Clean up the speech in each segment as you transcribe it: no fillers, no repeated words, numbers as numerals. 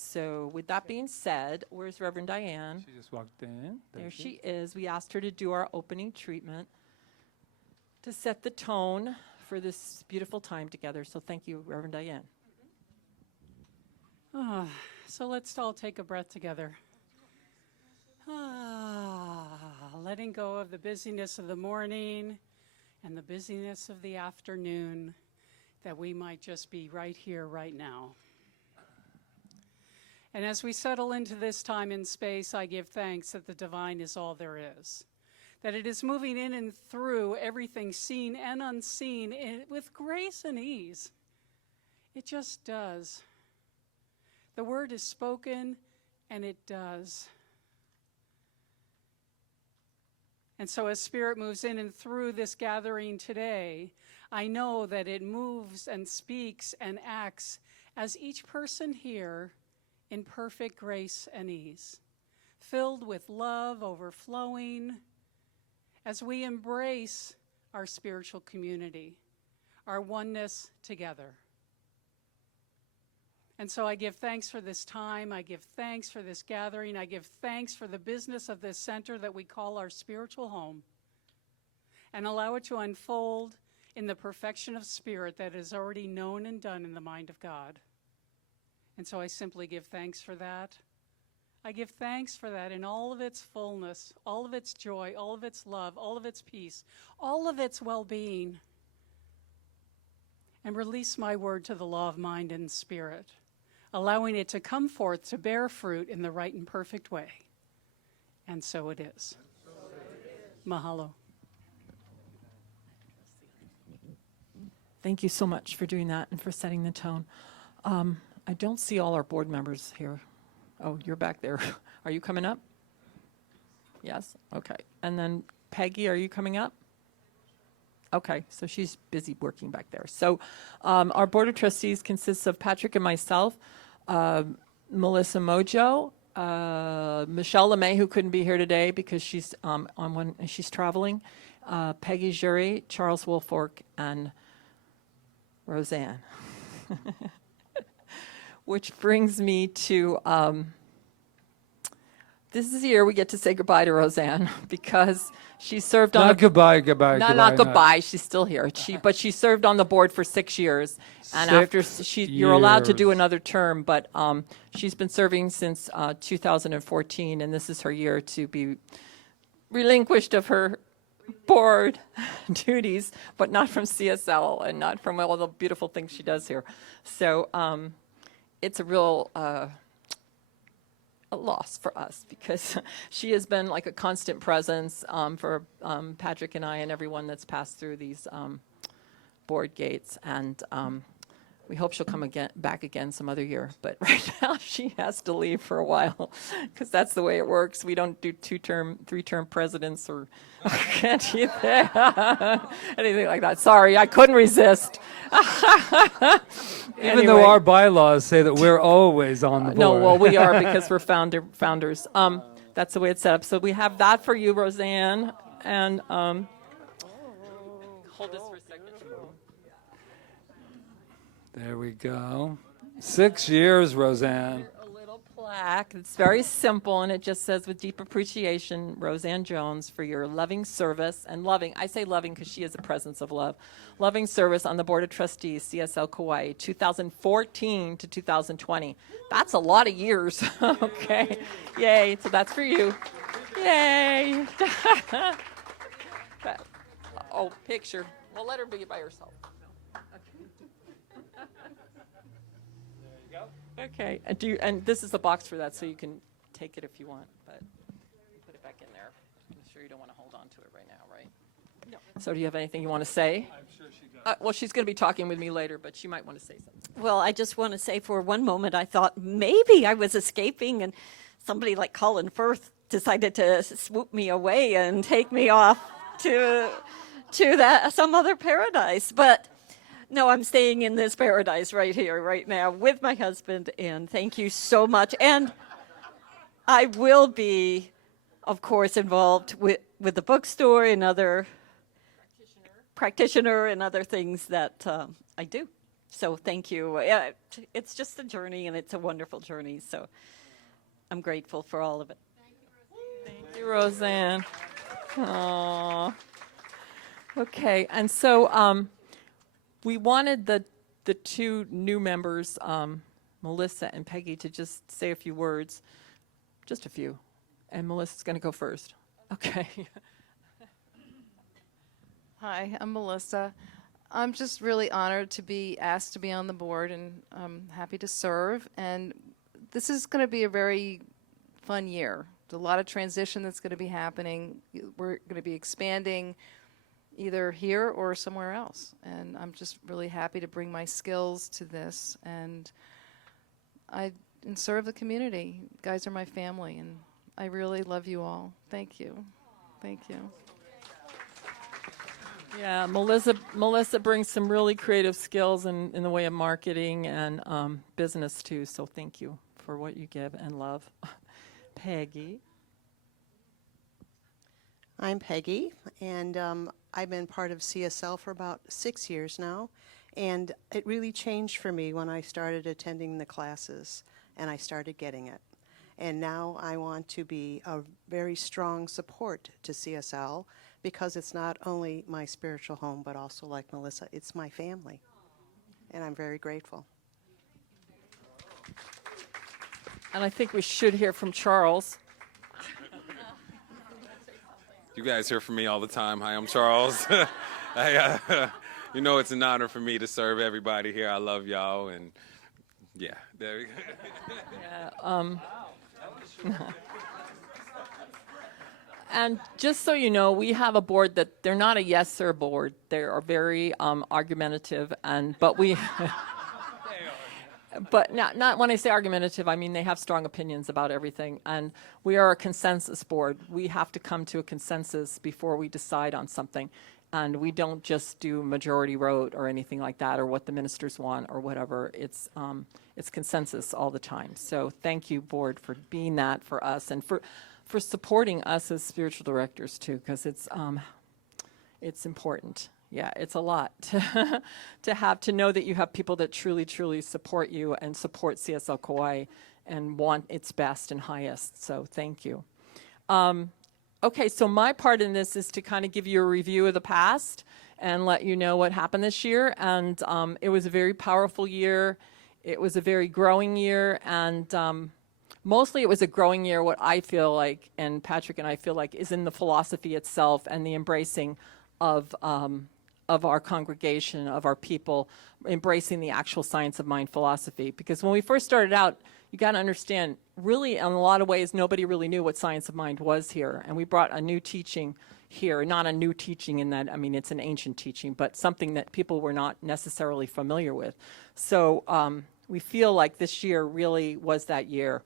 So with that being said, where's Reverend Diane? She just walked in. There she is. We asked her to do our opening treatment to set the tone for this beautiful time together. So thank you, Reverend Diane. So let's all take a breath together. Letting go of the busyness of the morning and the busyness of the afternoon, that we might just be right here, right now. And as we settle into this time and space, I give thanks that the divine is all there is, that it is moving in and through everything seen and unseen with grace and ease. It just does. The word is spoken, and it does. And so as Spirit moves in and through this gathering today, I know that it moves and speaks and acts as each person here in perfect grace and ease, filled with love overflowing, as we embrace our spiritual community, our oneness together. And so I give thanks for this time. I give thanks for this gathering. I give thanks for the business of this center that we call our spiritual home, and allow it to unfold in the perfection of spirit that is already known and done in the mind of God. And so I simply give thanks for that. I give thanks for that in all of its fullness, all of its joy, all of its love, all of its peace, all of its well-being. And release my word to the law of mind and spirit, allowing it to come forth to bear fruit in the right and perfect way. And so it is. Mahalo. Thank you so much for doing that and for setting the tone. I don't see all our board members here. Oh, you're back there. Are you coming up? Yes? Okay. And then Peggy, are you coming up? Okay, so she's busy working back there. So our Board of Trustees consists of Patrick and myself, Melissa Mojo, Michelle LeMay, who couldn't be here today because she's she's traveling, Peggy Jury, Charles Wolfork, and Roseanne. Which brings me to this is the year we get to say goodbye to Roseanne because she served on goodbye. Not goodbye. She's still here. But she served on the board for 6 years, and after you're allowed to do another term. But she's been serving since 2014, and this is her year to be relinquished of her board duties, but not from CSL and not from all the beautiful things she does here. So it's a real a loss for us because she has been like a constant presence for Patrick and I and everyone that's passed through these board gates, and we hope she'll come back again some other year. But right now she has to leave for a while because that's the way it works. We don't do 2-term, 3-term presidents or anything like that. Sorry, I couldn't resist. Even though our bylaws say that we're always on the board. No, well, we are because we're founders. That's the way it's set up. So we have that for you, Roseanne. And hold this for a second. There we go. 6 years, Roseanne. A little plaque. It's very simple, and it just says, with deep appreciation, Roseanne Jones, for your loving service and loving. I say loving because she is a presence of love. Loving service on the Board of Trustees, CSL Kauai, 2014 to 2020. That's a lot of years. Okay. Yay. So that's for you. Yay. Oh, picture. Well, let her be by herself. Okay, and this is the box for that, so you can take it if you want, but put it back in there. I'm sure you don't want to hold on to it right now, right? No. So do you have anything you want to say? I'm sure she does. Well, she's going to be talking with me later, but she might want to say something. Well, I just want to say for one moment I thought maybe I was escaping and somebody like Colin Firth decided to swoop me away and take me off to some other paradise, but no, I'm staying in this paradise right here, right now, with my husband, and thank you so much. And I will be, of course, involved with the bookstore and other practitioner and other things that I do. So thank you. It's just a journey, and it's a wonderful journey. So I'm grateful for all of it. Thank you, Roseanne. Aww. Okay, and so we wanted the two new members, Melissa and Peggy, to just say a few words, just a few. And Melissa's going to go first. Okay. Hi, I'm Melissa. I'm just really honored to be asked to be on the board, and I'm happy to serve. And this is going to be a very fun year. There's a lot of transition that's going to be happening. We're going to be expanding either here or somewhere else. And I'm just really happy to bring my skills to this and serve the community. You guys are my family, and I really love you all. Thank you. Thank you. Yeah, Melissa brings some really creative skills in the way of marketing and business too. So thank you for what you give and love. Peggy. I'm Peggy, and I've been part of CSL for about 6 years now, and it really changed for me when I started attending the classes and I started getting it. And now I want to be a very strong support to CSL because it's not only my spiritual home, but also, like Melissa, it's my family. And I'm very grateful. And I think we should hear from Charles. You guys hear from me all the time. Hi, I'm Charles. You know, it's an honor for me to serve everybody here. I love y'all, and yeah, there we go. And just so you know, we have a board that they're not a yes sir board. They are very argumentative, but we. But not when I say argumentative, I mean they have strong opinions about everything. And we are a consensus board. We have to come to a consensus before we decide on something. And we don't just do majority vote or anything like that, or what the ministers want or whatever. It's consensus all the time. So thank you, board, for being that for us and for supporting us as spiritual directors too, because it's important. Yeah, it's a lot to know that you have people that truly support you and support CSL Kauai and want its best and highest. So thank you. Okay, so my part in this is to kind of give you a review of the past and let you know what happened this year. And it was a very powerful year. It was a very growing year, and mostly it was a growing year. What I feel like, and Patrick and I feel like, is in the philosophy itself and the embracing of our congregation, of our people, embracing the actual science of mind philosophy. Because when we first started out, you got to understand, really, in a lot of ways, nobody really knew what science of mind was here. And we brought a new teaching here, not a new teaching in that, I mean, it's an ancient teaching, but something that people were not necessarily familiar with. So we feel like this year really was that year.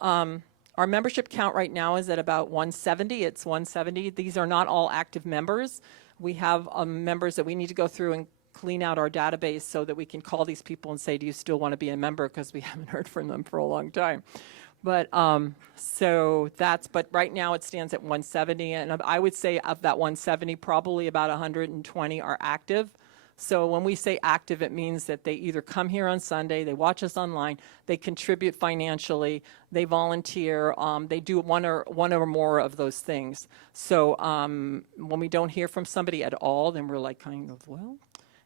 Our membership count right now is at about 170. It's 170. These are not all active members. We have members that we need to go through and clean out our database so that we can call these people and say, do you still want to be a member? Because we haven't heard from them for a long time. But but right now it stands at 170. And I would say of that 170, probably about 120 are active. So when we say active, it means that they either come here on Sunday, they watch us online, they contribute financially, they volunteer, they do one or more of those things. So when we don't hear from somebody at all, then we're like kind of, well,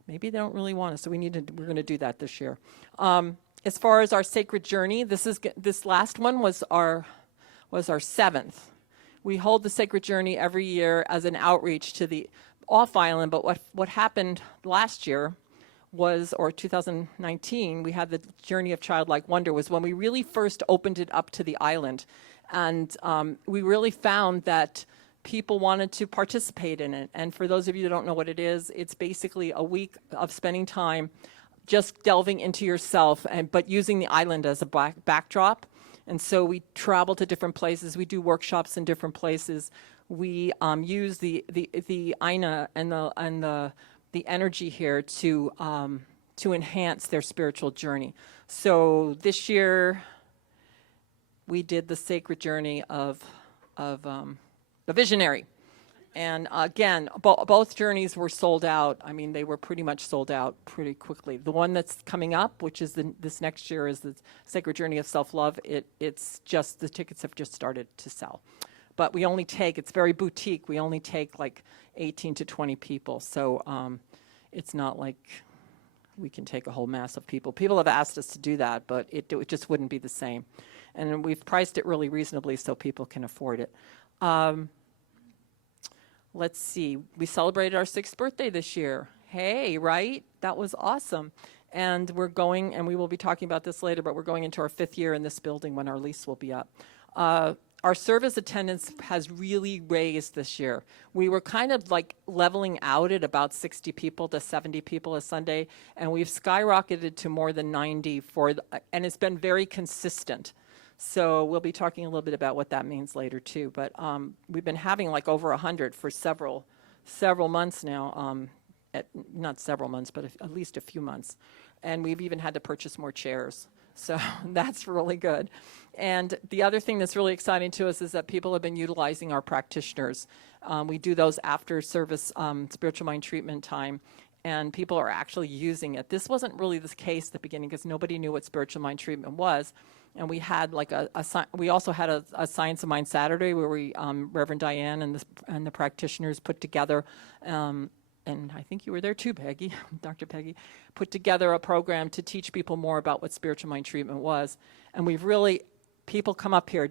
maybe they don't really want us. So we're going to do that this year. As far as our sacred journey, this last one was our 7th. We hold the sacred journey every year as an outreach to the off-island, but what happened last year was, or 2019, we had the Journey of Childlike Wonder, was when we really first opened it up to the island. And we really found that people wanted to participate in it. And for those of you that don't know what it is, it's basically a week of spending time just delving into yourself, but using the island as a backdrop. And so we travel to different places. We do workshops in different places. We use the Aina and the energy here to enhance their spiritual journey. So this year we did the sacred journey of the visionary, And again, both journeys were sold out. I mean, they were pretty much sold out pretty quickly. The one that's coming up, which is this next year, is the Sacred Journey of Self-Love. It's just, the tickets have just started to sell. But we only take, it's very boutique. We only take like 18 to 20 people. So it's not like we can take a whole mass of people. People have asked us to do that, but it just wouldn't be the same. And we've priced it really reasonably so people can afford it. Let's see, we celebrated our 6th birthday this year. Hey, right? That was awesome. And we're going, and we will be talking about this later, but we're going into our 5th year in this building when our lease will be up. Our service attendance has really raised this year. We were kind of like leveling out at about 60 people to 70 people a Sunday, and we've skyrocketed to more than 90 and it's been very consistent. So we'll be talking a little bit about what that means later too. But we've been having like over 100 for several months now. Not several months, but at least a few months. And we've even had to purchase more chairs. So that's really good. And the other thing that's really exciting to us is that people have been utilizing our practitioners. We do those after service spiritual mind treatment time, and people are actually using it. This wasn't really the case at the beginning because nobody knew what spiritual mind treatment was. And we had like we also had a Science of Mind Saturday where we, Reverend Diane and the practitioners put together, and I think you were there too, Peggy, Dr. Peggy, put together a program to teach people more about what spiritual mind treatment was. And we've really, people come up here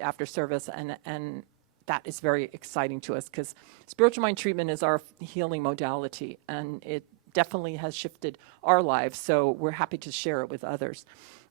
after service, and that is very exciting to us because spiritual mind treatment is our healing modality, and it definitely has shifted our lives. So we're happy to share it with others.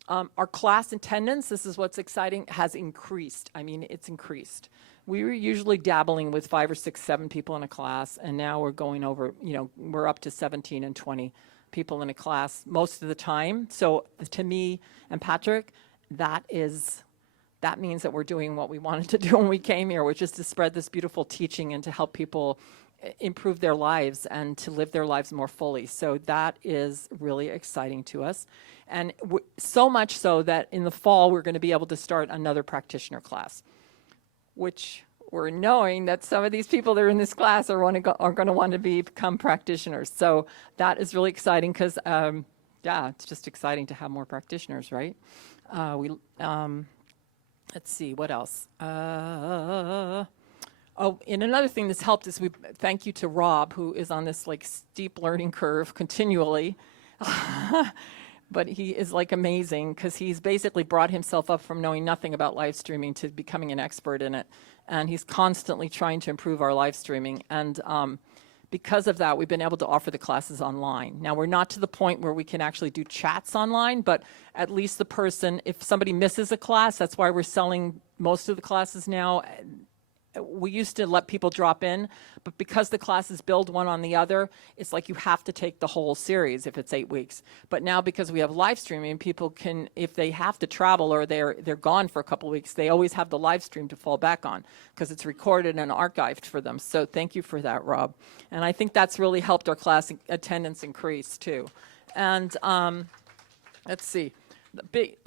Our class attendance, this is what's exciting, has increased. I mean, it's increased. We were usually dabbling with 5 or 6, 7 people in a class, and now we're going over, we're up to 17 and 20 people in a class most of the time. So to me and Patrick, that means that we're doing what we wanted to do when we came here, which is to spread this beautiful teaching and to help people improve their lives and to live their lives more fully. So that is really exciting to us. And so much so that in the fall, we're going to be able to start another practitioner class, which we're knowing that some of these people that are in this class are going to want to become practitioners. So that is really exciting because, it's just exciting to have more practitioners, right? Let's see, what else? And another thing that's helped is thank you to Rob, who is on this like steep learning curve continually. But he is like amazing because he's basically brought himself up from knowing nothing about live streaming to becoming an expert in it. And he's constantly trying to improve our live streaming. And because of that, we've been able to offer the classes online. Now, we're not to the point where we can actually do chats online, but at least the person, if somebody misses a class, that's why we're selling most of the classes now. We used to let people drop in, but because the classes build one on the other, it's like you have to take the whole series if it's 8 weeks. But now because we have live streaming, people can, if they have to travel or they're gone for a couple of weeks, they always have the live stream to fall back on because it's recorded and archived for them. So thank you for that, Rob. And I think that's really helped our class attendance increase too. And let's see.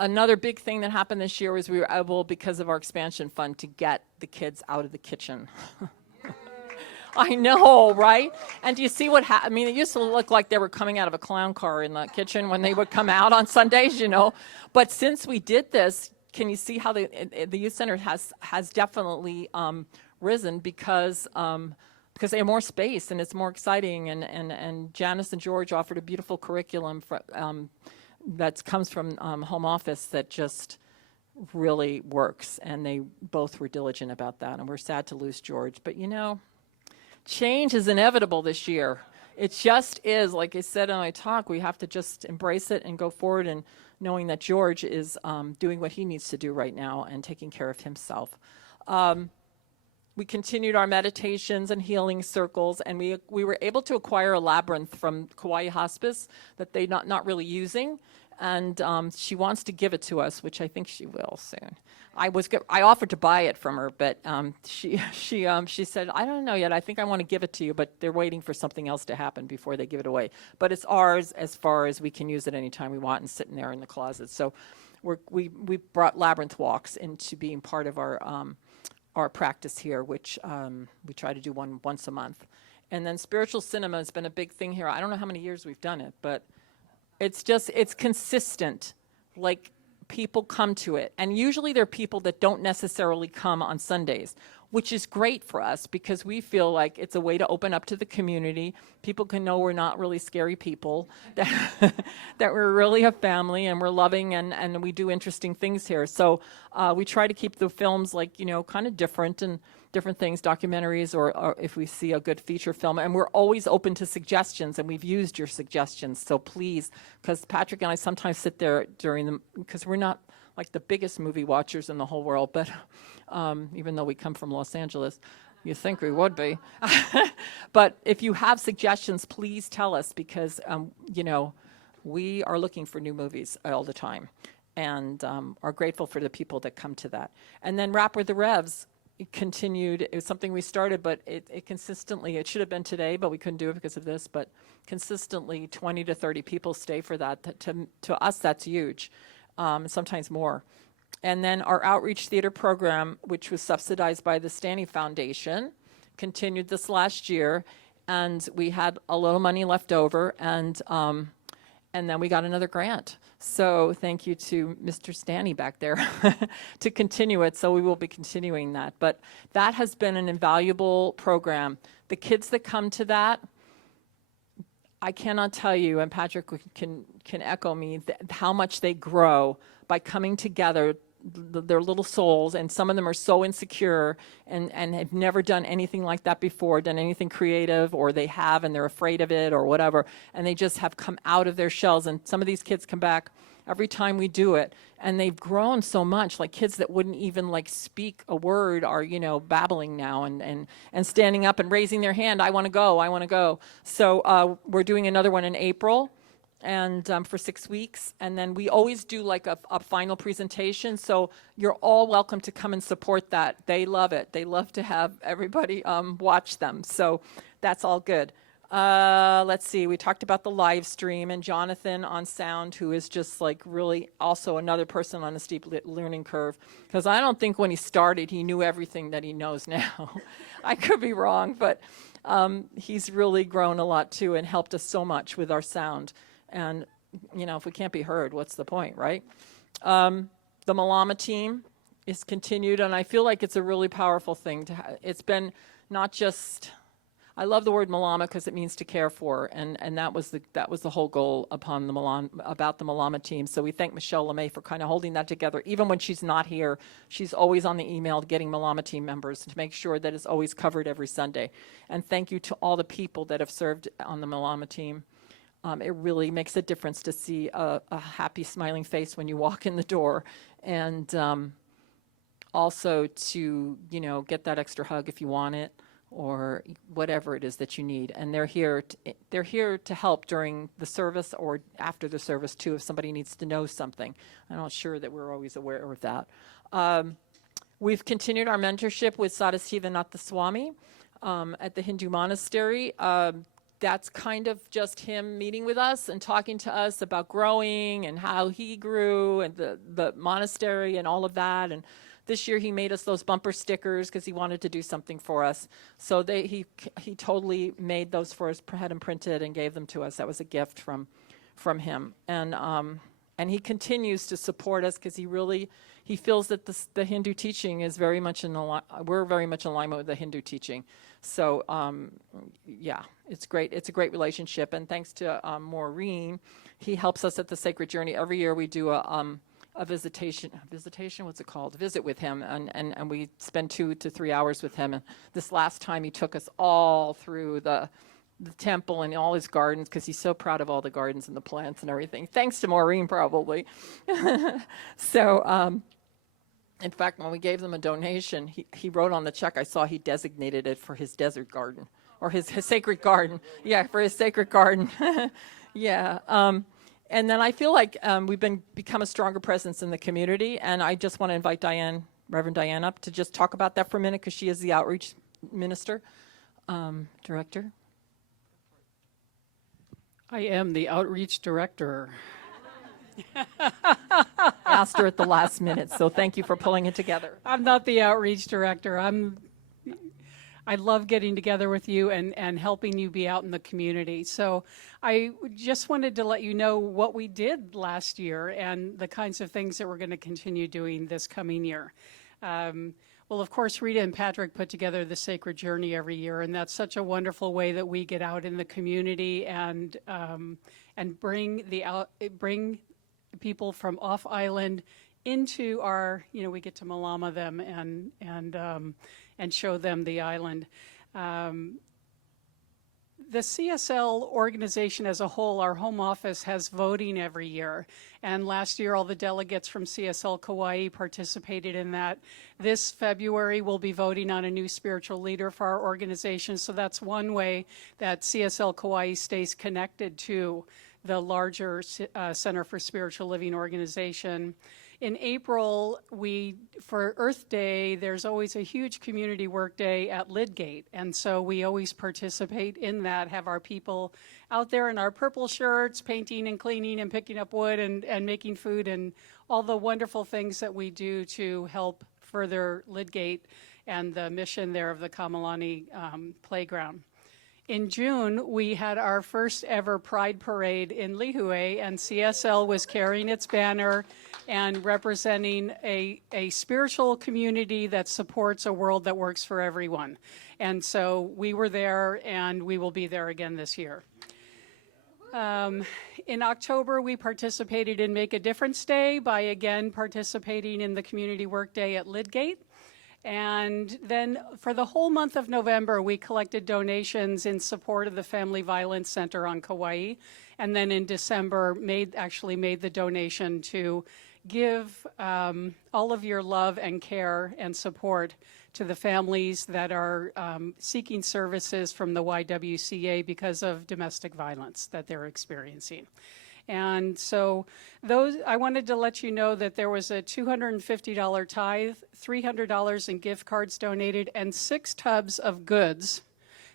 Another big thing that happened this year was we were able, because of our expansion fund, to get the kids out of the kitchen. I know, right? And do you see what happened? I mean, it used to look like they were coming out of a clown car in the kitchen when they would come out on Sundays, But since we did this, can you see how the youth center has definitely risen because they have more space and it's more exciting. And Janice and George offered a beautiful curriculum for, that comes from home office that just really works, and they both were diligent about that, and we're sad to lose George. But change is inevitable this year. It just is. Like I said in my talk, we have to just embrace it and go forward, and knowing that George is doing what he needs to do right now and taking care of himself. We continued our meditations and healing circles, and we were able to acquire a labyrinth from Kaua'i Hospice that they're not really using, and she wants to give it to us, which I think she will soon. I offered to buy it from her, but she said, I don't know yet. I think I want to give it to you, but they're waiting for something else to happen before they give it away. But it's ours as far as we can use it anytime we want and sitting there in the closet. So we brought labyrinth walks into being part of our our practice here, which we try to do one once a month. And then spiritual cinema has been a big thing here. I don't know how many years we've done it, but it's consistent. Like, people come to it. And usually they're people that don't necessarily come on Sundays, which is great for us because we feel like it's a way to open up to the community. People can know we're not really scary people, that, that we're really a family and we're loving and we do interesting things here. So we try to keep the films kind of different and different things, documentaries, or if we see a good feature film. And we're always open to suggestions, and we've used your suggestions. So please, because Patrick and I sometimes sit there because we're not like the biggest movie watchers in the whole world, but even though we come from Los Angeles, you think we would be. But if you have suggestions, please tell us because, we are looking for new movies all the time and are grateful for the people that come to that. And then Rap with the Revs continued. It was something we started, but it consistently, it should have been today, but we couldn't do it because of this, but consistently 20 to 30 people stay for that. To us, that's huge, sometimes more. And then our outreach theater program, which was subsidized by the Stanley Foundation, continued this last year, and we had a little money left over, and then we got another grant. So thank you to Mr. Stanley back there to continue it. So we will be continuing that. But that has been an invaluable program. The kids that come to that, I cannot tell you, and Patrick can echo me, how much they grow by coming together, their little souls, and some of them are so insecure and have never done anything like that before, done anything creative, or they have and they're afraid of it or whatever, and they just have come out of their shells. And some of these kids come back every time we do it, and they've grown so much. Like kids that wouldn't even speak a word are babbling now and standing up and raising their hand. I want to go. So we're doing another one in April, and for 6 weeks, and then we always do a final presentation, so you're all welcome to come and support that. They love it. They love to have everybody watch them, so that's all good. Let's see, we talked about the live stream, and Jonathan on sound, who is just really also another person on a steep learning curve, because I don't think when he started he knew everything that he knows now. I could be wrong, but he's really grown a lot too and helped us so much with our sound. And, if we can't be heard, what's the point, right? The Malama team is continued, and I feel like it's a really powerful thing. It's been not just, I love the word Malama because it means to care for, and that was the whole goal about the Malama team. So we thank Michelle LeMay for kind of holding that together. Even when she's not here, she's always on the email getting Malama team members to make sure that it's always covered every Sunday. And thank you to all the people that have served on the Malama team. It really makes a difference to see a happy, smiling face when you walk in the door, and also to get that extra hug if you want it, or whatever it is that you need. And they're here to help during the service or after the service too, if somebody needs to know something. I'm not sure that we're always aware of that. We've continued our mentorship with Sadasivanatha Swami at the Hindu monastery. That's kind of just him meeting with us and talking to us about growing and how he grew and the monastery and all of that. And this year he made us those bumper stickers because he wanted to do something for us. So he totally made those for us, had them printed and gave them to us. That was a gift from him. And he continues to support us because he feels that the Hindu teaching is very much we're very much in alignment with the Hindu teaching. So yeah, it's great. It's a great relationship. And thanks to Maureen, he helps us at the Sacred Journey. Every year we do a visitation, what's it called? Visit with him. And we spend 2 to 3 hours with him. And this last time he took us all through the temple and all his gardens because he's so proud of all the gardens and the plants and everything. Thanks to Maureen, probably. So, in fact, when we gave them a donation, he wrote on the check, I saw he designated it for his desert garden or his sacred garden. Yeah, for his sacred garden. Yeah. And then I feel like we've become a stronger presence in the community, and I just want to invite Reverend Diane up to just talk about that for a minute because she is the outreach minister, director. I am the outreach director. asked her at the last minute, so thank you for pulling it together. I'm not the outreach director. I love getting together with you and helping you be out in the community. So I just wanted to let you know what we did last year and the kinds of things that we're going to continue doing this coming year. Well, of course, Rita and Patrick put together the Sacred Journey every year, and that's such a wonderful way that we get out in the community and bring people from off island into our, we get to Malama them and show them the island. The CSL organization as a whole, our home office, has voting every year. And last year, all the delegates from CSL Kauai participated in that. This February, we'll be voting on a new spiritual leader for our organization. So that's one way that CSL Kauai stays connected to the larger Center for Spiritual Living organization. In April, for Earth Day, there's always a huge community work day at Lidgate. And so we always participate in that, have our people out there in our purple shirts, painting and cleaning and picking up wood and making food and all the wonderful things that we do to help further Lidgate and the mission there of the Kamalani playground. In June, we had our first ever Pride Parade in Lihue, and CSL was carrying its banner and representing a spiritual community that supports a world that works for everyone. And so we were there, and we will be there again this year. In October, we participated in Make a Difference Day by again participating in the Community Work Day at Lidgate. And then for the whole month of November, we collected donations in support of the Family Violence Center on Kauai. And then in December, made the donation to give all of your love and care and support to the families that are seeking services from the YWCA because of domestic violence that they're experiencing. And so I wanted to let you know that there was a $250 tithe, $300 in gift cards donated, and 6 tubs of goods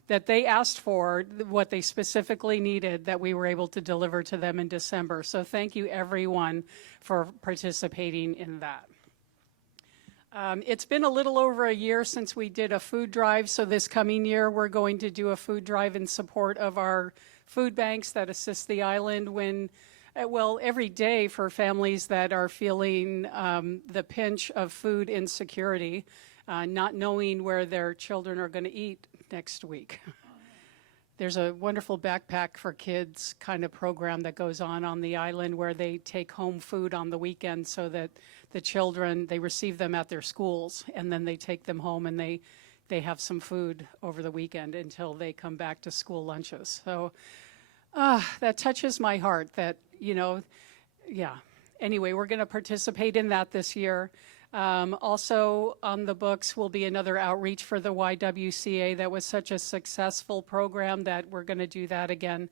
that they asked for, what they specifically needed, that we were able to deliver to them in December. So thank you, everyone, for participating in that. It's been a little over a year since we did a food drive, so this coming year we're going to do a food drive in support of our food banks that assist the island every day for families that are feeling the pinch of food insecurity, not knowing where their children are going to eat next week. There's a wonderful Backpack for Kids kind of program that goes on the island where they take home food on the weekend so that the children, they receive them at their schools, and then they take them home and they have some food over the weekend until they come back to school lunches. So that touches my heart that, Anyway, we're going to participate in that this year. Also on the books will be another outreach for the YWCA. That was such a successful program that we're going to do that again.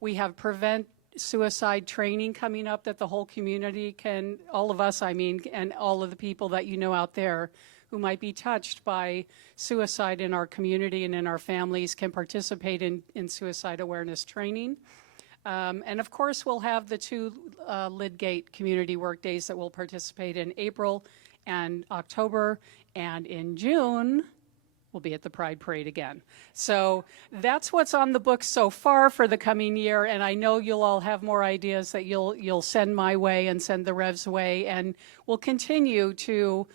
We have prevent suicide training coming up that the whole community can, all of us, and all of the people that you know out there who might be touched by suicide in our community and in our families can participate in suicide awareness training. And of course, we'll have the 2 Lidgate community work days that we'll participate in April and October, and in June, we'll be at the Pride Parade again. So that's what's on the books so far for the coming year, and I know you'll all have more ideas that you'll send my way and send the Revs way, and we'll continue to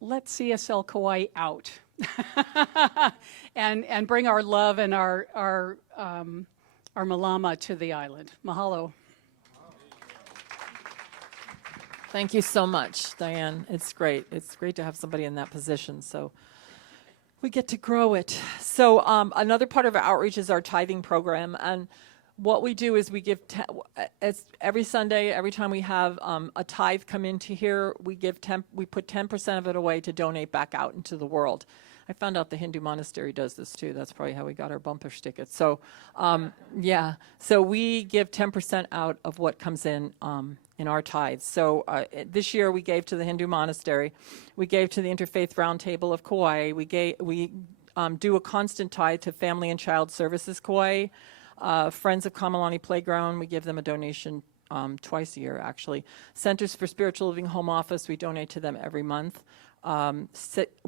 let CSL Kauai out and bring our love and our malama to the island. Mahalo. Thank you so much, Diane. It's great. It's great to have somebody in that position. So we get to grow it. So another part of our outreach is our tithing program. And what we do is we give, it's every Sunday, every time we have a tithe come into here, we put 10% of it away to donate back out into the world. I found out the Hindu monastery does this too. That's probably how we got our bumper tickets. So so we give 10% out of what comes in our tithes. So this year we gave to the Hindu monastery. We gave to the Interfaith Roundtable of Kauai. We do a constant tithe to Family and Child Services Kauai. Friends of Kamalani Playground, we give them a donation twice a year, actually. Centers for Spiritual Living Home Office, we donate to them every month.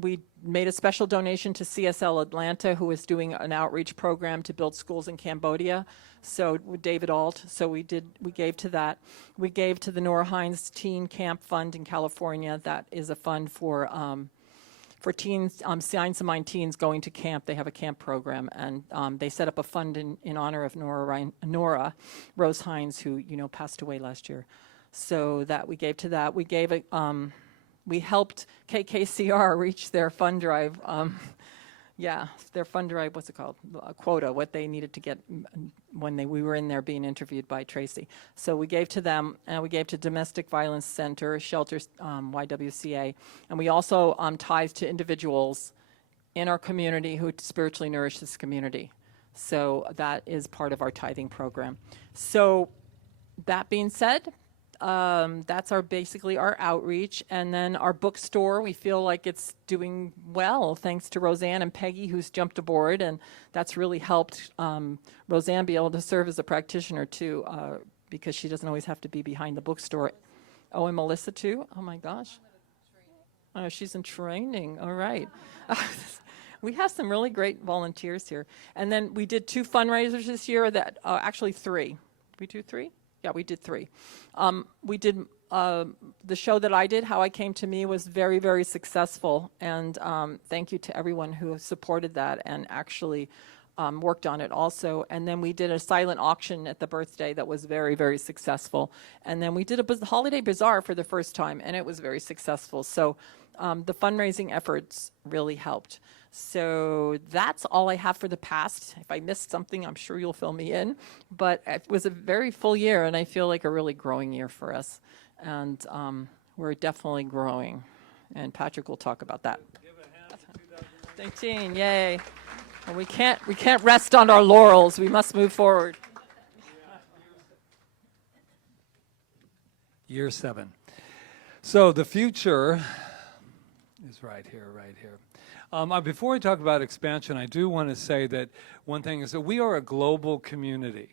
We made a special donation to CSL Atlanta, who is doing an outreach program to build schools in Cambodia. So with David Alt, so we gave to that. We gave to the Nora Hines Teen Camp Fund in California. That is a fund for teens, Science of Mind teens going to camp. They have a camp program, and they set up a fund in honor of Nora Rose Hines, who passed away last year. So that we gave to that. We gave it. We helped KKCR reach their fund drive. Their fund drive, what's it called? Quota, what they needed to get when we were in there being interviewed by Tracy. So we gave to them, and we gave to Domestic Violence Center, Shelters, YWCA, and we also tithe to individuals in our community who spiritually nourish this community. So that is part of our tithing program. So that being said, that's basically our outreach. And then our bookstore, we feel like it's doing well thanks to Roseanne and Peggy, who's jumped aboard, and that's really helped Roseanne be able to serve as a practitioner too, because she doesn't always have to be behind the bookstore. Oh, and Melissa too? Oh my gosh. Oh, she's in training. All right. We have some really great volunteers here. And then we did 2 fundraisers this year that, actually 3. We do 3? Yeah, we did 3. We did the show that I did, How I Came to Me, was very, very successful. And thank you to everyone who supported that and actually worked on it also. And then we did a silent auction at the birthday that was very, very successful. And then we did a holiday bazaar for the first time, and it was very successful. So the fundraising efforts really helped. So that's all I have for the past. If I missed something, I'm sure you'll fill me in. But it was a very full year, and I feel like a really growing year for us. And we're definitely growing. And Patrick will talk about that. Give a hand to 2019, yay. And we can't rest on our laurels. We must move forward. Year 7. So the future is right here, right here. Before I talk about expansion, I do want to say that one thing is that we are a global community.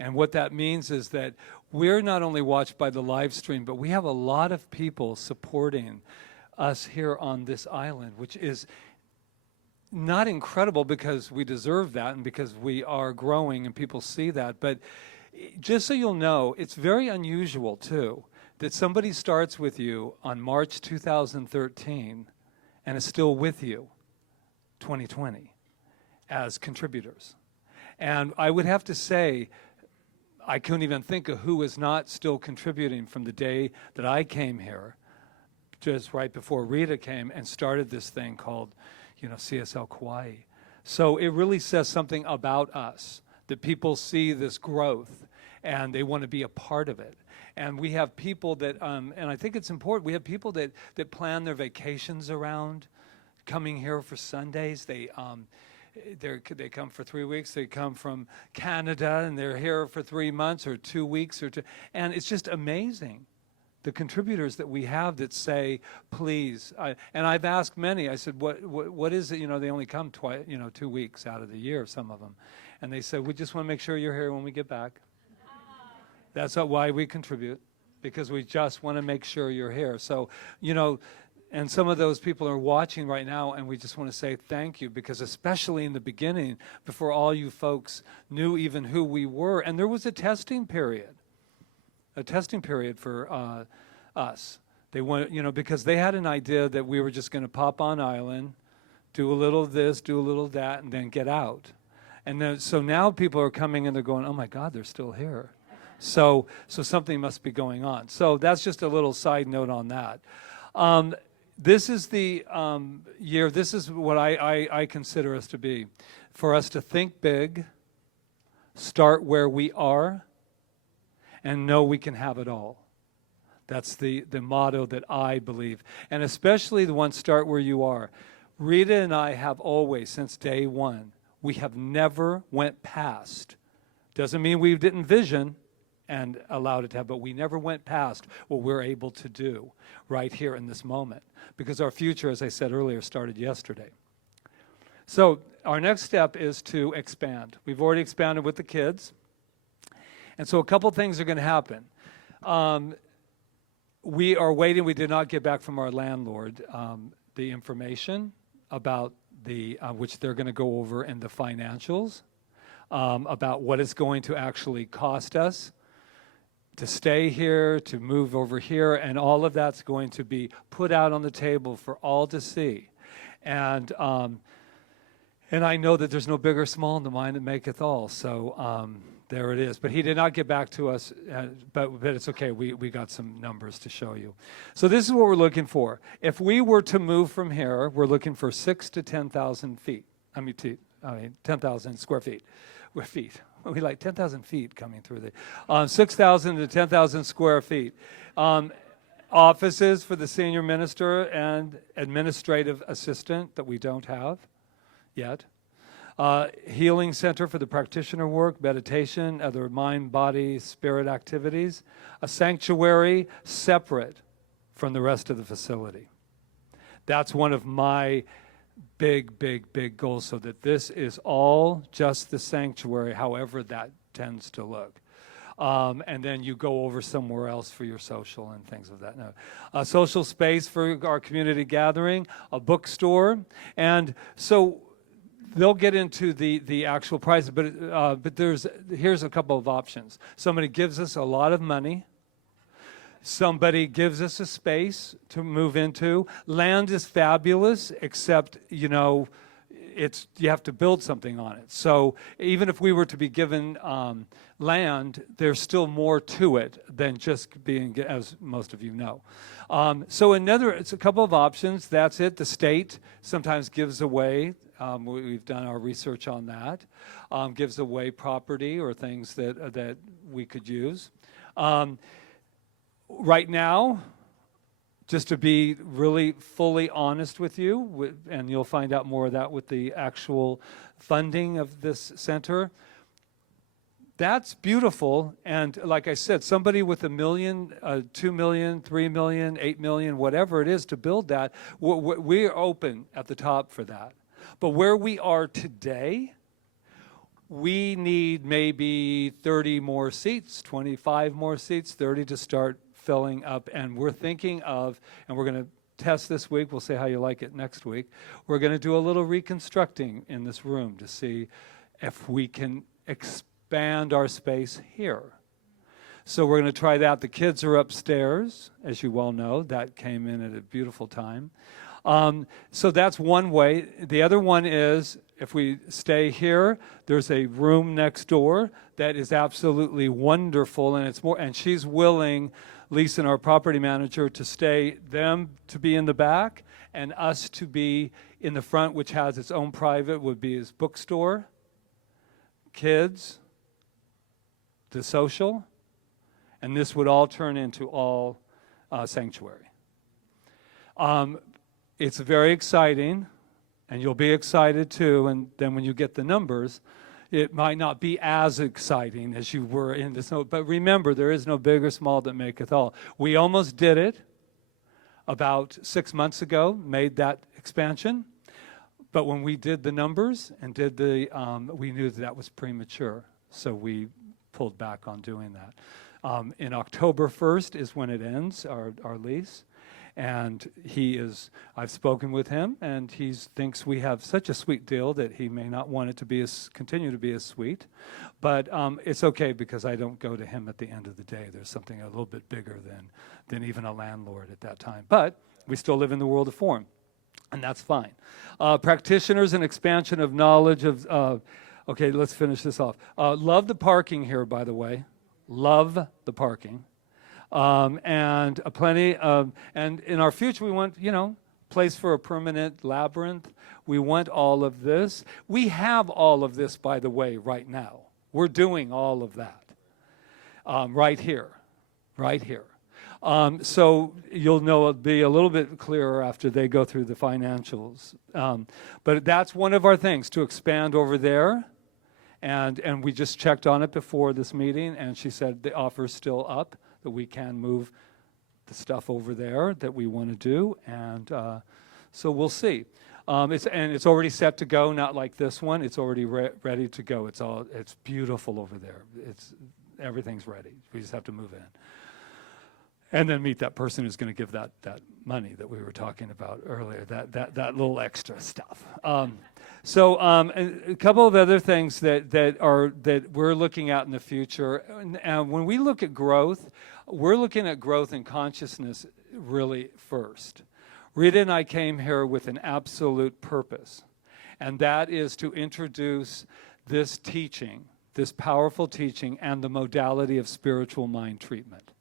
And what that means is that we're not only watched by the live stream, but we have a lot of people supporting us here on this island, which is not incredible because we deserve that and because we are growing and people see that. But just so you'll know, it's very unusual, too, that somebody starts with you on March 2013 and is still with you 2020 as contributors. And I would have to say, I couldn't even think of who is not still contributing from the day that I came here, just right before Rita came and started this thing called, CSL Kauai. So it really says something about us, that people see this growth and they want to be a part of it. And we have people that, and I think it's important, we have people that plan their vacations around coming here for Sundays. They come for 3 weeks. They come from Canada, and they're here for 3 months or 2 weeks or 2. And it's just amazing, the contributors that we have that say, please. And I've asked many. I said, what is it? They only come 2 weeks out of the year, some of them. And they said, we just want to make sure you're here when we get back. That's why we contribute, because we just want to make sure you're here. So, and some of those people are watching right now, and we just want to say thank you, because especially in the beginning, before all you folks knew even who we were, and there was a testing period for us. They wanted, because they had an idea that we were just going to pop on island, do a little this, do a little that, and then get out. And then, so now people are coming and they're going, oh my God, they're still here. So something must be going on. So that's just a little side note on that. This is the year, this is what I consider us to be. For us to think big, start where we are, and know we can have it all. That's the motto that I believe. And especially the one, start where you are. Rita and I have always, since day one, we have never went past. Doesn't mean we didn't vision and allowed it to have, but we never went past what we're able to do right here in this moment, because our future, as I said earlier, started yesterday. So our next step is to expand. We've already expanded with the kids, and so a couple things are going to happen. We are waiting. We did not get back from our landlord the information about which they're going to go over in the financials, about what it's going to actually cost us to stay here, to move over here, and all of that's going to be put out on the table for all to see. And I know that there's no big or small in the mind that maketh all. So there it is. But he did not get back to us, but it's okay. We got some numbers to show you. So this is what we're looking for. If we were to move from here, we're looking for 6,000 to 10,000 feet. 10,000 square feet. We like 10,000 feet coming through the 6,000 to 10,000 square feet. Offices for the senior minister and administrative assistant that we don't have yet. Healing center for the practitioner work, meditation, other mind, body, spirit activities. A sanctuary separate from the rest of the facility. That's one of my big goals, so that this is all just the sanctuary, however that tends to look. And then you go over somewhere else for your social and things of that note. A social space for our community gathering, a bookstore, and so they'll get into the actual price, but here's a couple of options. Somebody gives us a lot of money. Somebody gives us a space to move into. Land is fabulous, except, you have to build something on it. So even if we were to be given land, there's still more to it than just being, as most of you know. So it's a couple of options. That's it. The state sometimes gives away. We've done our research on that. Gives away property or things that we could use. Right now, just to be really fully honest with you, and you'll find out more of that with the actual funding of this center, that's beautiful. And like I said, somebody with $1 million, $2 million, $3 million, $8 million, whatever it is to build that, we're open at the top for that. But where we are today, we need maybe 30 more seats, 25 more seats, 30 to start filling up. And we're thinking of, and we're going to test this week, we'll see how you like it next week, we're going to do a little reconstructing in this room to see if we can expand our space here. So we're going to try that. The kids are upstairs, as you well know. That came in at a beautiful time. So that's one way. The other one is, if we stay here, there's a room next door that is absolutely wonderful, and she's willing, Lisa, our property manager, to stay, them to be in the back and us to be in the front, which has its own private, would be his bookstore, kids, the social, and this would all turn into all sanctuary. It's very exciting, and you'll be excited too, and then when you get the numbers, it might not be as exciting as you were in this note, but remember, there is no big or small that maketh all. We almost did it about 6 months ago, made that expansion, but when we did the numbers and did we knew that was premature, so we pulled back on doing that. In October 1st is when it ends, our lease. And I've spoken with him, and he thinks we have such a sweet deal that he may not want it to continue to be as sweet. But it's okay, because I don't go to him at the end of the day. There's something a little bit bigger than even a landlord at that time. But we still live in the world of form, and that's fine. Practitioners and expansion of knowledge of, okay, let's finish this off. Love the parking here, by the way. Love the parking. And plenty of, and in our future we want, place for a permanent labyrinth. We want all of this. We have all of this, by the way, right now. We're doing all of that right here. So you'll know it'll be a little bit clearer after they go through the financials. But that's one of our things, to expand over there. And we just checked on it before this meeting, and she said the offer's still up, that we can move the stuff over there that we want to do, and so we'll see. It's already set to go, not like this one. It's already ready to go. It's beautiful over there. Everything's ready. We just have to move in. And then meet that person who's going to give that money that we were talking about earlier, that little extra stuff. So a couple of other things that we're looking at in the future. And when we look at growth, we're looking at growth in consciousness really first. Rita and I came here with an absolute purpose, and that is to introduce this teaching, this powerful teaching, and the modality of spiritual mind treatment.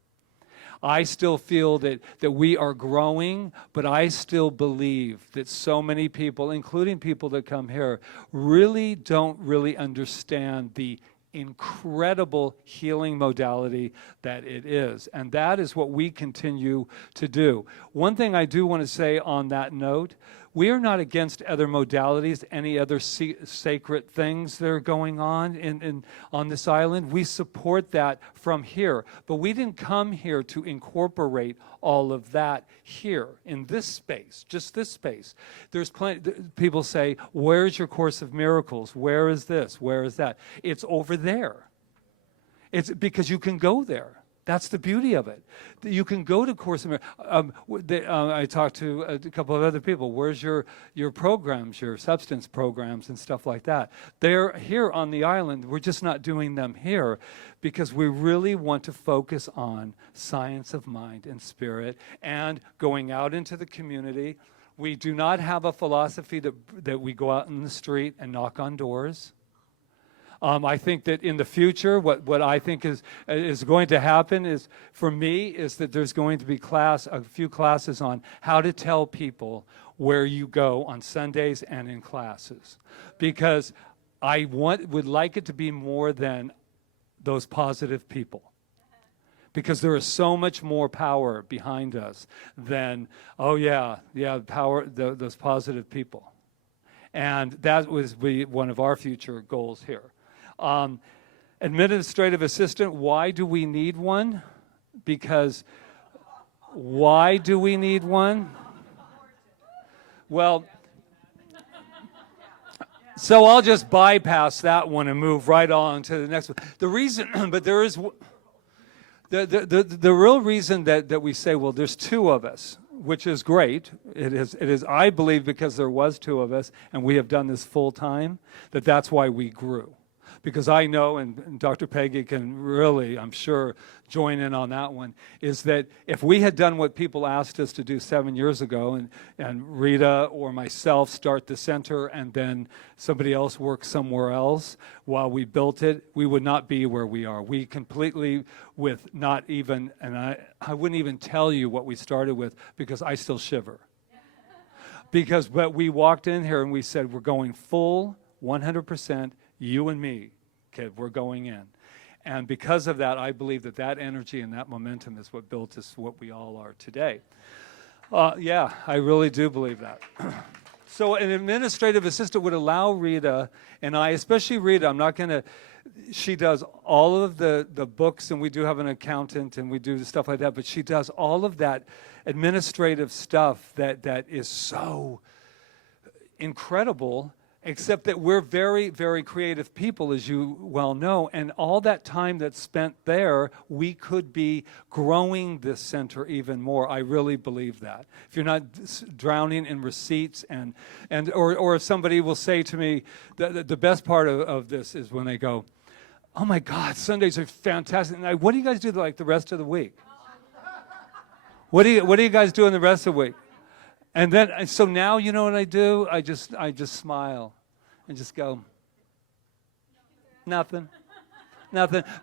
I still feel that we are growing, but I still believe that so many people, including people that come here, don't really understand the incredible healing modality that it is. And that is what we continue to do. One thing I do want to say on that note, we are not against other modalities, any other sacred things that are going on on this island. We support that from here. But we didn't come here to incorporate all of that here in this space, just this space. There's plenty, people say, where's your Course of Miracles? Where is this? Where is that? It's over there. It's because you can go there. That's the beauty of it. You can go to Course of Miracles. I talked to a couple of other people. Where's your programs, your substance programs and stuff like that? They're here on the island. We're just not doing them here because we really want to focus on science of mind and spirit and going out into the community. We do not have a philosophy that we go out in the street and knock on doors. I think that in the future, what I think is going to happen is, for me, is that there's going to be a few classes on how to tell people where you go on Sundays and in classes. Because I would like it to be more than those positive people. Because there is so much more power behind us than, power, those positive people. And that was one of our future goals here. Administrative assistant, why do we need one? Because why do we need one? Well, so I'll just bypass that one and move right on to the next one. The reason, but there is, the real reason that we say, well, there's two of us, which is great. It is, I believe, because there was two of us and we have done this full time, that's why we grew. Because I know, and Dr. Peggy can really, I'm sure, join in on that one, is that if we had done what people asked us to do 7 years ago, and Rita or myself start the center and then somebody else work somewhere else while we built it, we would not be where we are. We completely, with not even, and I wouldn't even tell you what we started with because I still shiver. But we walked in here and we said, we're going full 100%, you and me, kid, we're going in. And because of that, I believe that energy and that momentum is what built us what we all are today. Yeah, I really do believe that. So an administrative assistant would allow Rita and I, especially Rita, I'm not going to, she does all of the books, and we do have an accountant and we do stuff like that, but she does all of that administrative stuff that is so incredible. Except that we're very, very creative people, as you well know, and all that time that's spent there, we could be growing this center even more. I really believe that. If you're not drowning in receipts or if somebody will say to me, the best part of this is when they go, oh my God, Sundays are fantastic. And what do you guys do like the rest of the week? What do you guys do in the rest of the week? And so now, you know what I do? I just smile and just go, nothing,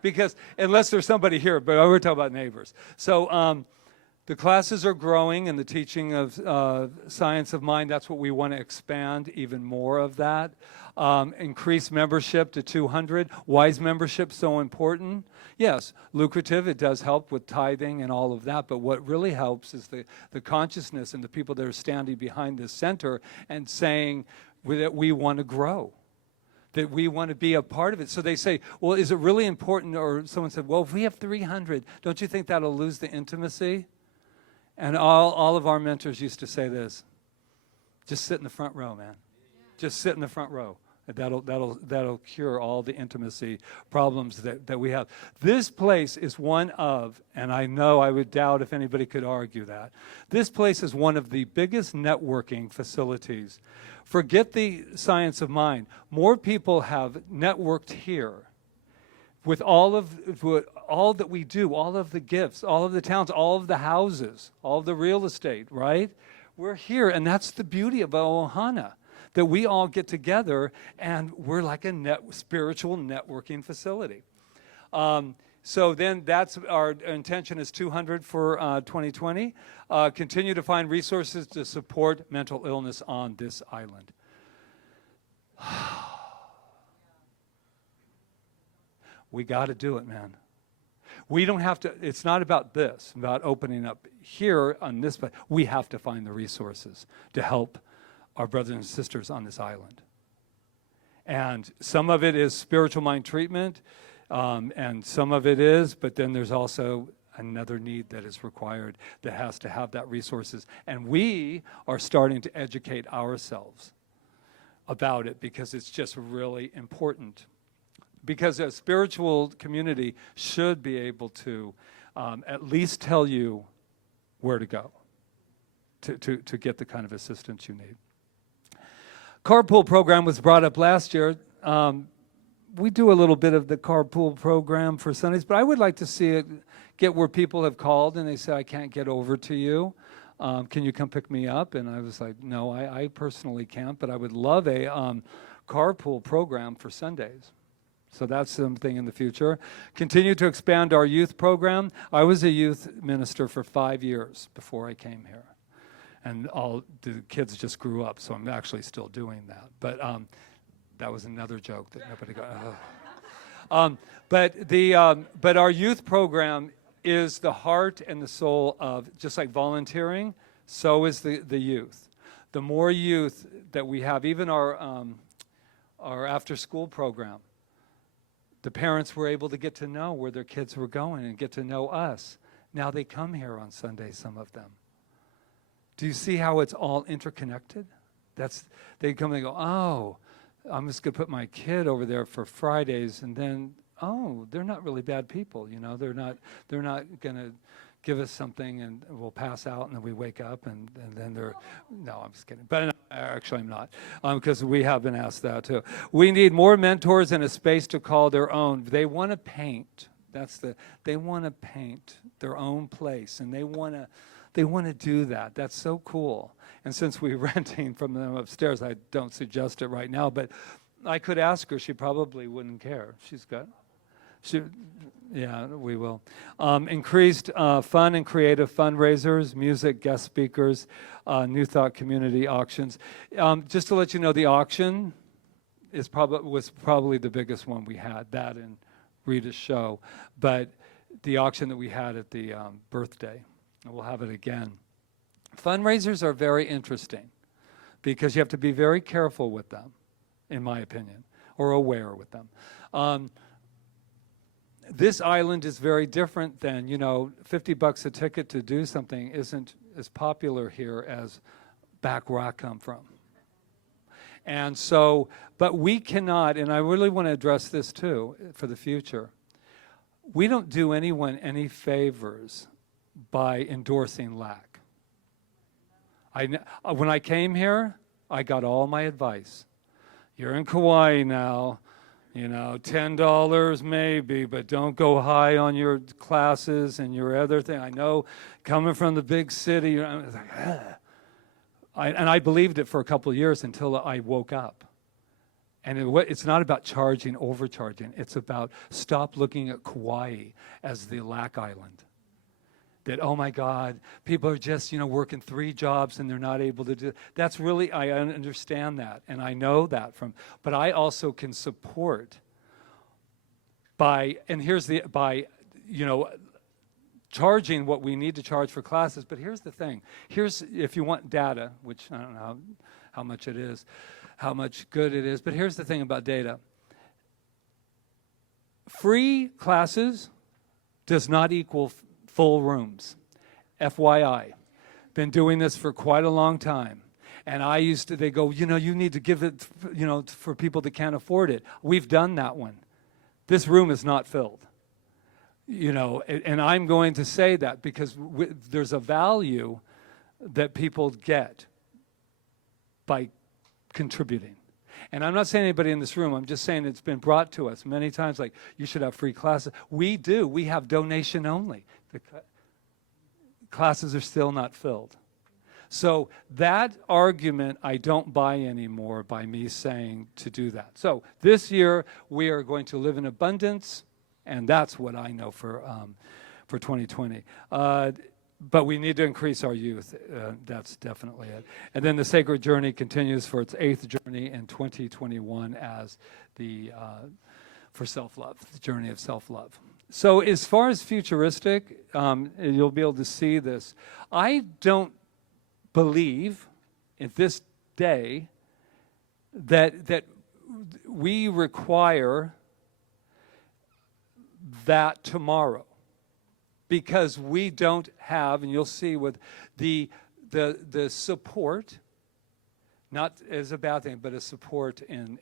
because unless there's somebody here, but we're talking about neighbors. So the classes are growing and the teaching of science of mind, that's what we want to expand even more of that. Increase membership to 200. Why is membership so important? Yes, lucrative, it does help with tithing and all of that, but what really helps is the consciousness and the people that are standing behind this center and saying that we want to grow, that we want to be a part of it. So they say, well, is it really important? Or someone said, well, if we have 300, don't you think that'll lose the intimacy? And all of our mentors used to say this, just sit in the front row, man. Just sit in the front row. That'll cure all the intimacy problems that we have. This place is one of, and I know I would doubt if anybody could argue that, this place is one of the biggest networking facilities. Forget the science of mind. More people have networked here with all that we do, all of the gifts, all of the towns, all of the houses, all of the real estate, right? We're here, and that's the beauty of Ohana, that we all get together and we're like a spiritual networking facility. So then that's our intention is 200 for 2020. Continue to find resources to support mental illness on this island. We got to do it, man. We don't have to, it's not about this, about opening up here on this, but we have to find the resources to help our brothers and sisters on this island. And some of it is spiritual mind treatment, and some of it is, but then there's also another need that is required that has to have that resources. And we are starting to educate ourselves about it because it's just really important. Because a spiritual community should be able to at least tell you where to go to get the kind of assistance you need. Carpool program was brought up last year. We do a little bit of the carpool program for Sundays, but I would like to see it get where people have called and they say, I can't get over to you. Can you come pick me up? And I was like, no, I personally can't, but I would love a carpool program for Sundays. So that's something in the future. Continue to expand our youth program. I was a youth minister for 5 years before I came here. And all the kids just grew up, so I'm actually still doing that. But that was another joke that nobody got. But our youth program is the heart and the soul of, just like volunteering, so is the youth. The more youth that we have, even our after-school program, the parents were able to get to know where their kids were going and get to know us. Now they come here on Sundays, some of them. Do you see how it's all interconnected? They come and go, oh, I'm just going to put my kid over there for Fridays, and then, oh, they're not really bad people, you know. They're not going to give us something and we'll pass out and then we wake up and then they're, no, I'm just kidding. But actually I'm not, because we have been asked that too. We need more mentors and a space to call their own. They want to paint. They want to paint their own place, and they want to do that. That's so cool. And since we're renting from them upstairs, I don't suggest it right now, but I could ask her. She probably wouldn't care. Yeah, we will. Increased fun and creative fundraisers, music, guest speakers, New Thought community auctions. Just to let you know, the auction was probably the biggest one we had, that and Rita's show. But the auction that we had at the birthday, and we'll have it again. Fundraisers are very interesting because you have to be very careful with them, in my opinion, or aware with them. This island is very different than, $50 a ticket to do something isn't as popular here as back where I come from. And so, but we cannot, and I really want to address this too for the future, we don't do anyone any favors by endorsing lack. When I came here, I got all my advice. You're in Kauai now. $10 maybe, but don't go high on your classes and your other thing. I know coming from the big city, I was like, and I believed it for a couple of years until I woke up. And it's not about charging, overcharging. It's about stop looking at Kauai as the lack island. That, oh my God, people are just, working 3 jobs and they're not able to do. That's really, I understand that. And I know that but I also can support by charging what we need to charge for classes. But here's the thing. If you want data, which I don't know how much it is, how much good it is, but here's the thing about data. Free classes does not equal full rooms. FYI. Been doing this for quite a long time. And they go, you need to give it, for people that can't afford it. We've done that one. This room is not filled. And I'm going to say that because there's a value that people get by contributing. And I'm not saying anybody in this room, I'm just saying it's been brought to us many times, like, you should have free classes. We do. We have donation only. The classes are still not filled. So that argument I don't buy anymore by me saying to do that. So this year we are going to live in abundance, and that's what I know for 2020. But we need to increase our youth. That's definitely it. And then the Sacred Journey continues for its 8th journey in 2021 as for self-love, the journey of self-love. So as far as futuristic, you'll be able to see this. I don't believe at this day that we require that tomorrow. Because we don't have, and you'll see with the support, not as a bad thing, but a support in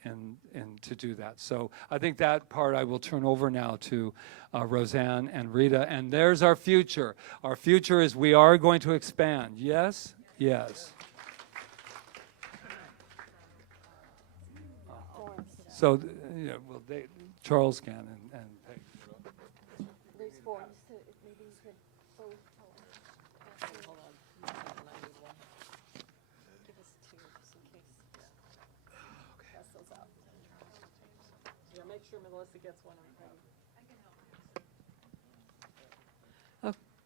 to do that. So I think that part I will turn over now to Roseanne and Rita. And there's our future. Our future is we are going to expand. Yes? Yes. So, Charles can and Peg. There's forms. Maybe you could both give us two just in case. Pass those out. Yeah, make sure Melissa gets one.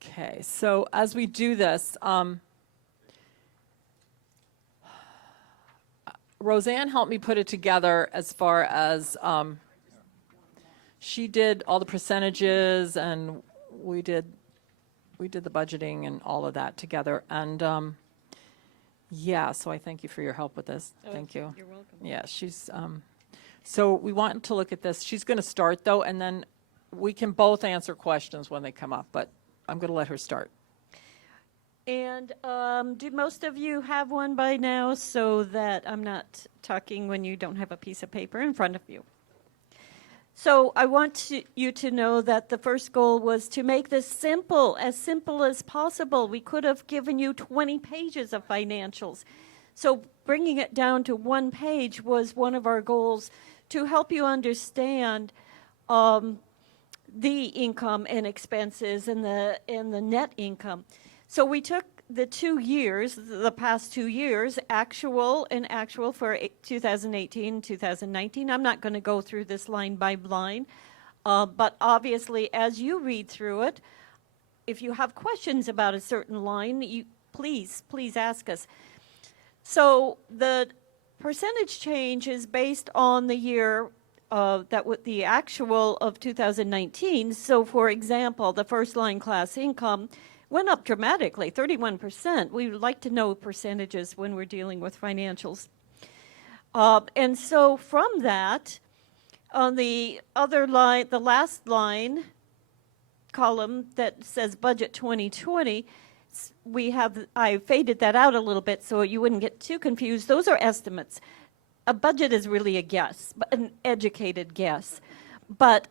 Okay, so as we do this, Roseanne helped me put it together as far as she did all the percentages, and we did the budgeting and all of that together. And yeah, so I thank you for your help with this. Thank you. You're welcome. Yeah, she's so we want to look at this. She's going to start though, and then we can both answer questions when they come up, but I'm going to let her start. And do most of you have one by now so that I'm not talking when you don't have a piece of paper in front of you? So I want you to know that the first goal was to make this simple as possible. We could have given you 20 pages of financials. So bringing it down to one page was one of our goals to help you understand the income and expenses and the net income. So we took the 2 years, the past 2 years, actual for 2018, 2019. I'm not going to go through this line by line, but obviously as you read through it, if you have questions about a certain line, please ask us. So the percentage change is based on the year the actual of 2019. So for example, the first line class income went up dramatically, 31%. We would like to know percentages when we're dealing with financials. And so from that, on the other line, the last line column that says budget 2020, I faded that out a little bit so you wouldn't get too confused. Those are estimates. A budget is really a guess, an educated guess. But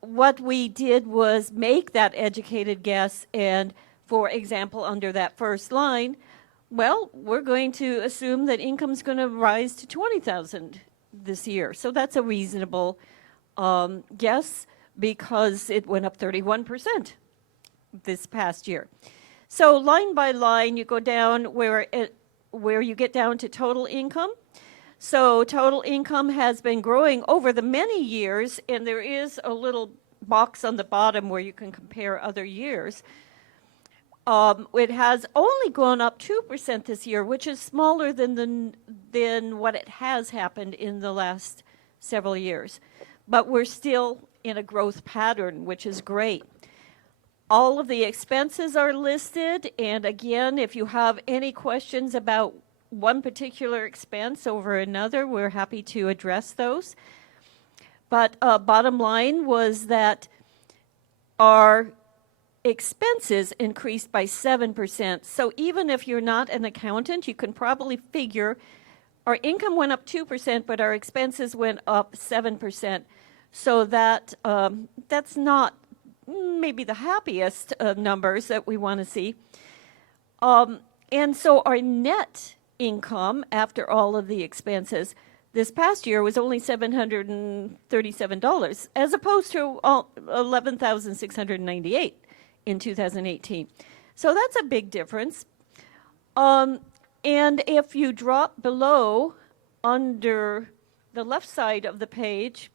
what we did was make that educated guess, and for example, under that first line, well, we're going to assume that income's going to rise to $20,000 this year. So that's a reasonable guess because it went up 31% this past year. So line by line, you go down where you get down to total income. So total income has been growing over the many years, and there is a little box on the bottom where you can compare other years. It has only gone up 2% this year, which is smaller than what it has happened in the last several years. But we're still in a growth pattern, which is great. All of the expenses are listed, and again, if you have any questions about one particular expense over another, we're happy to address those. But bottom line was that our expenses increased by 7%. So even if you're not an accountant, you can probably figure our income went up 2%, but our expenses went up 7%. So that's not maybe the happiest numbers that we want to see. And so our net income after all of the expenses this past year was only $737, as opposed to $11,698 in 2018. So that's a big difference. And if you drop below under the left side of the page,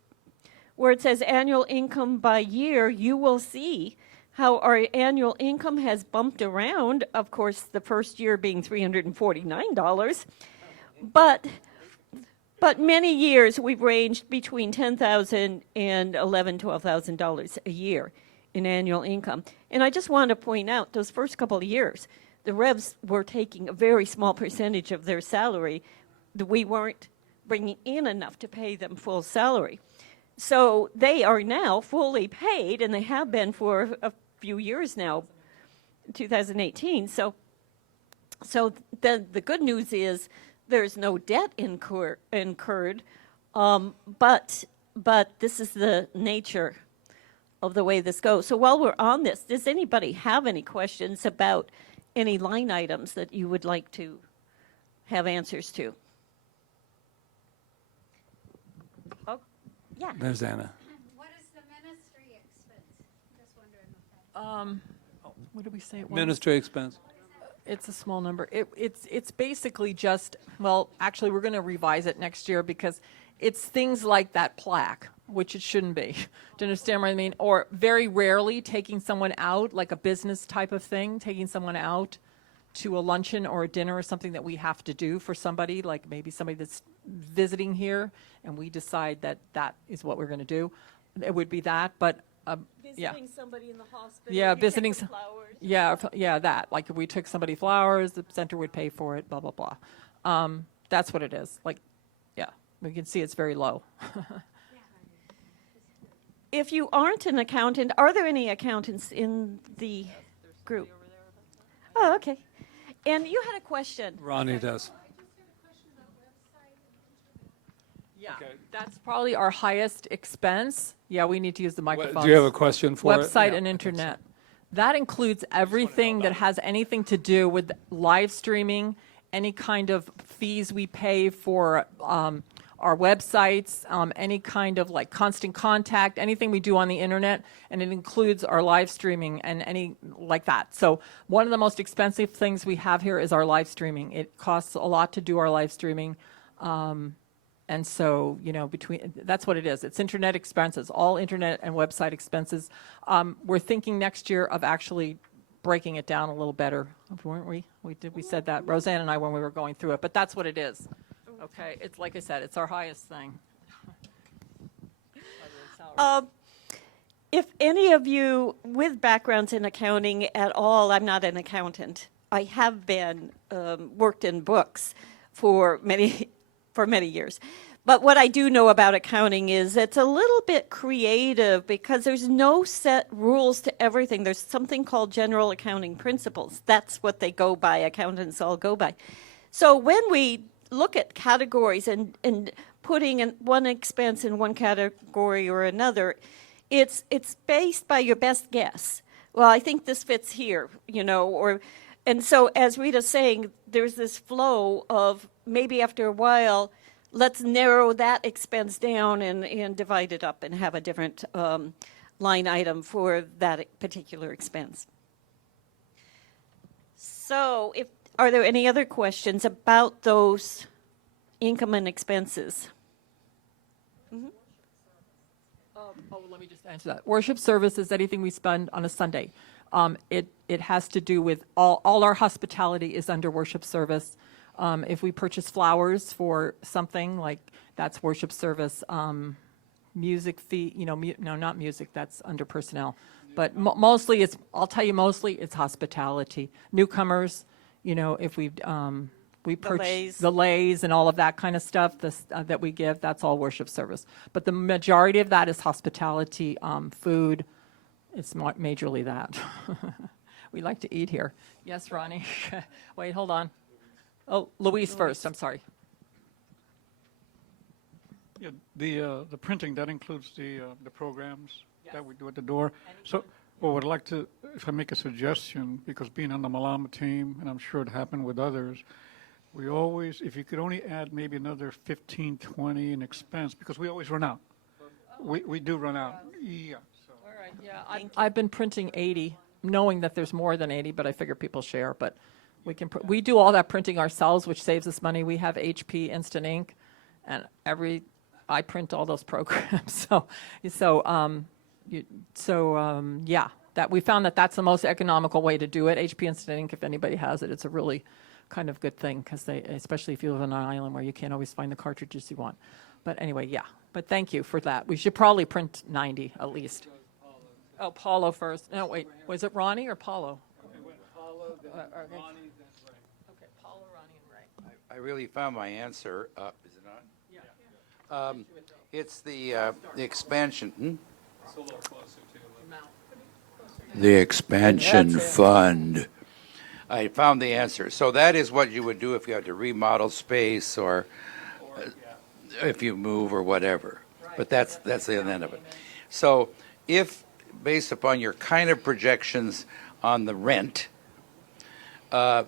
where it says annual income by year, you will see how our annual income has bumped around, of course, the first year being $349. But many years we've ranged between $10,000 and $11,000, $12,000 a year in annual income. And I just want to point out, those first couple of years, the Revs were taking a very small percentage of their salary. We weren't bringing in enough to pay them full salary. So they are now fully paid, and they have been for a few years now, 2018. So the good news is there's no debt incurred, but this is the nature of the way this goes. So while we're on this, does anybody have any questions about any line items that you would like to have answers to? Oh, yeah. There's Anna. What is the ministry expense? Just wondering what that What did we say it was? Ministry expense. It's a small number. It's basically just, well, actually, we're going to revise it next year because it's things like that plaque, which it shouldn't be. Do you understand what I mean? Or very rarely taking someone out, like a business type of thing, taking someone out to a luncheon or a dinner or something that we have to do for somebody, like maybe somebody that's visiting here, and we decide that that is what we're going to do. It would be that, but yeah. Visiting somebody in the hospital. Yeah, you take visiting them some- flowers. Yeah, that. Like if we took somebody flowers, the center would pay for it, blah, blah, blah. That's what it is. Like, yeah, we can see it's very low. If you aren't an accountant, are there any accountants in the group? Oh, okay. And you had a question. Ronnie does. Yeah, that's probably our highest expense. Yeah, we need to use the microphone. Do you have a question for it? Website Yeah. and internet. That includes everything that has anything to do with live streaming, any kind of fees we pay for our websites, any kind of like constant contact, anything we do on the internet, and it includes our live streaming and any like that. So one of the most expensive things we have here is our live streaming. It costs a lot to do our live streaming. And so, that's what it is. It's internet expenses, all internet and website expenses. We're thinking next year of actually breaking it down a little better, weren't we? We said that, Roseanne and I, when we were going through it, but that's what it is. Okay, it's like I said, it's our highest thing. If any of you with backgrounds in accounting at all, I'm not an accountant. I have been worked in books for many years. But what I do know about accounting is it's a little bit creative because there's no set rules to everything. There's something called general accounting principles. That's what they go by, accountants all go by. So when we look at categories and putting one expense in one category or another, it's based by your best guess. Well, I think this fits here, and so as Rita's saying, there's this flow of maybe after a while, let's narrow that expense down and divide it up and have a different line item for that particular expense. So are there any other questions about those income and expenses? Let me just answer that. Worship service is anything we spend on a Sunday. It has to do with all our hospitality is under worship service. If we purchase flowers for something, like that's worship service. Music fee, no, not music, that's under personnel. But mostly it's hospitality. Newcomers, if we purchase the lays and all of that kind of stuff that we give, that's all worship service. But the majority of that is hospitality, food, It's majorly that. We like to eat here. Yes, Ronnie? Wait, hold on. Oh, Louise first, I'm sorry. Yeah, the printing, that includes the programs that we do at the door. So, well, I'd like to, if I make a suggestion, because being on the Malama team, and I'm sure it happened with others, we always, if you could only add maybe another 15, 20 in expense, because we always run out. We do run out. Yeah. So. All right, yeah, I've been printing 80, knowing that there's more than 80, but I figure people share, but we do all that printing ourselves, which saves us money. We have HP Instant Ink, and I print all those programs. Yeah, that we found that that's the most economical way to do it. HP Instant Ink, if anybody has it, it's a really kind of good thing, because especially if you live on an island where you can't always find the cartridges you want. But anyway, yeah. But thank you for that. We should probably print 90 at least. Oh, Paulo first. No, wait. Was it Ronnie or Paulo? Paulo, then okay. Ronnie, then Ray. Okay, Paulo, Ronnie, and Ray. I really found my answer. Is it on? Yeah. It's the expansion. It's a little closer to The expansion That's it. fund. I found the answer. So that is what you would do if you had to remodel space or if you move or whatever. But that's the end of it. So if, based upon your kind of projections on the rent, you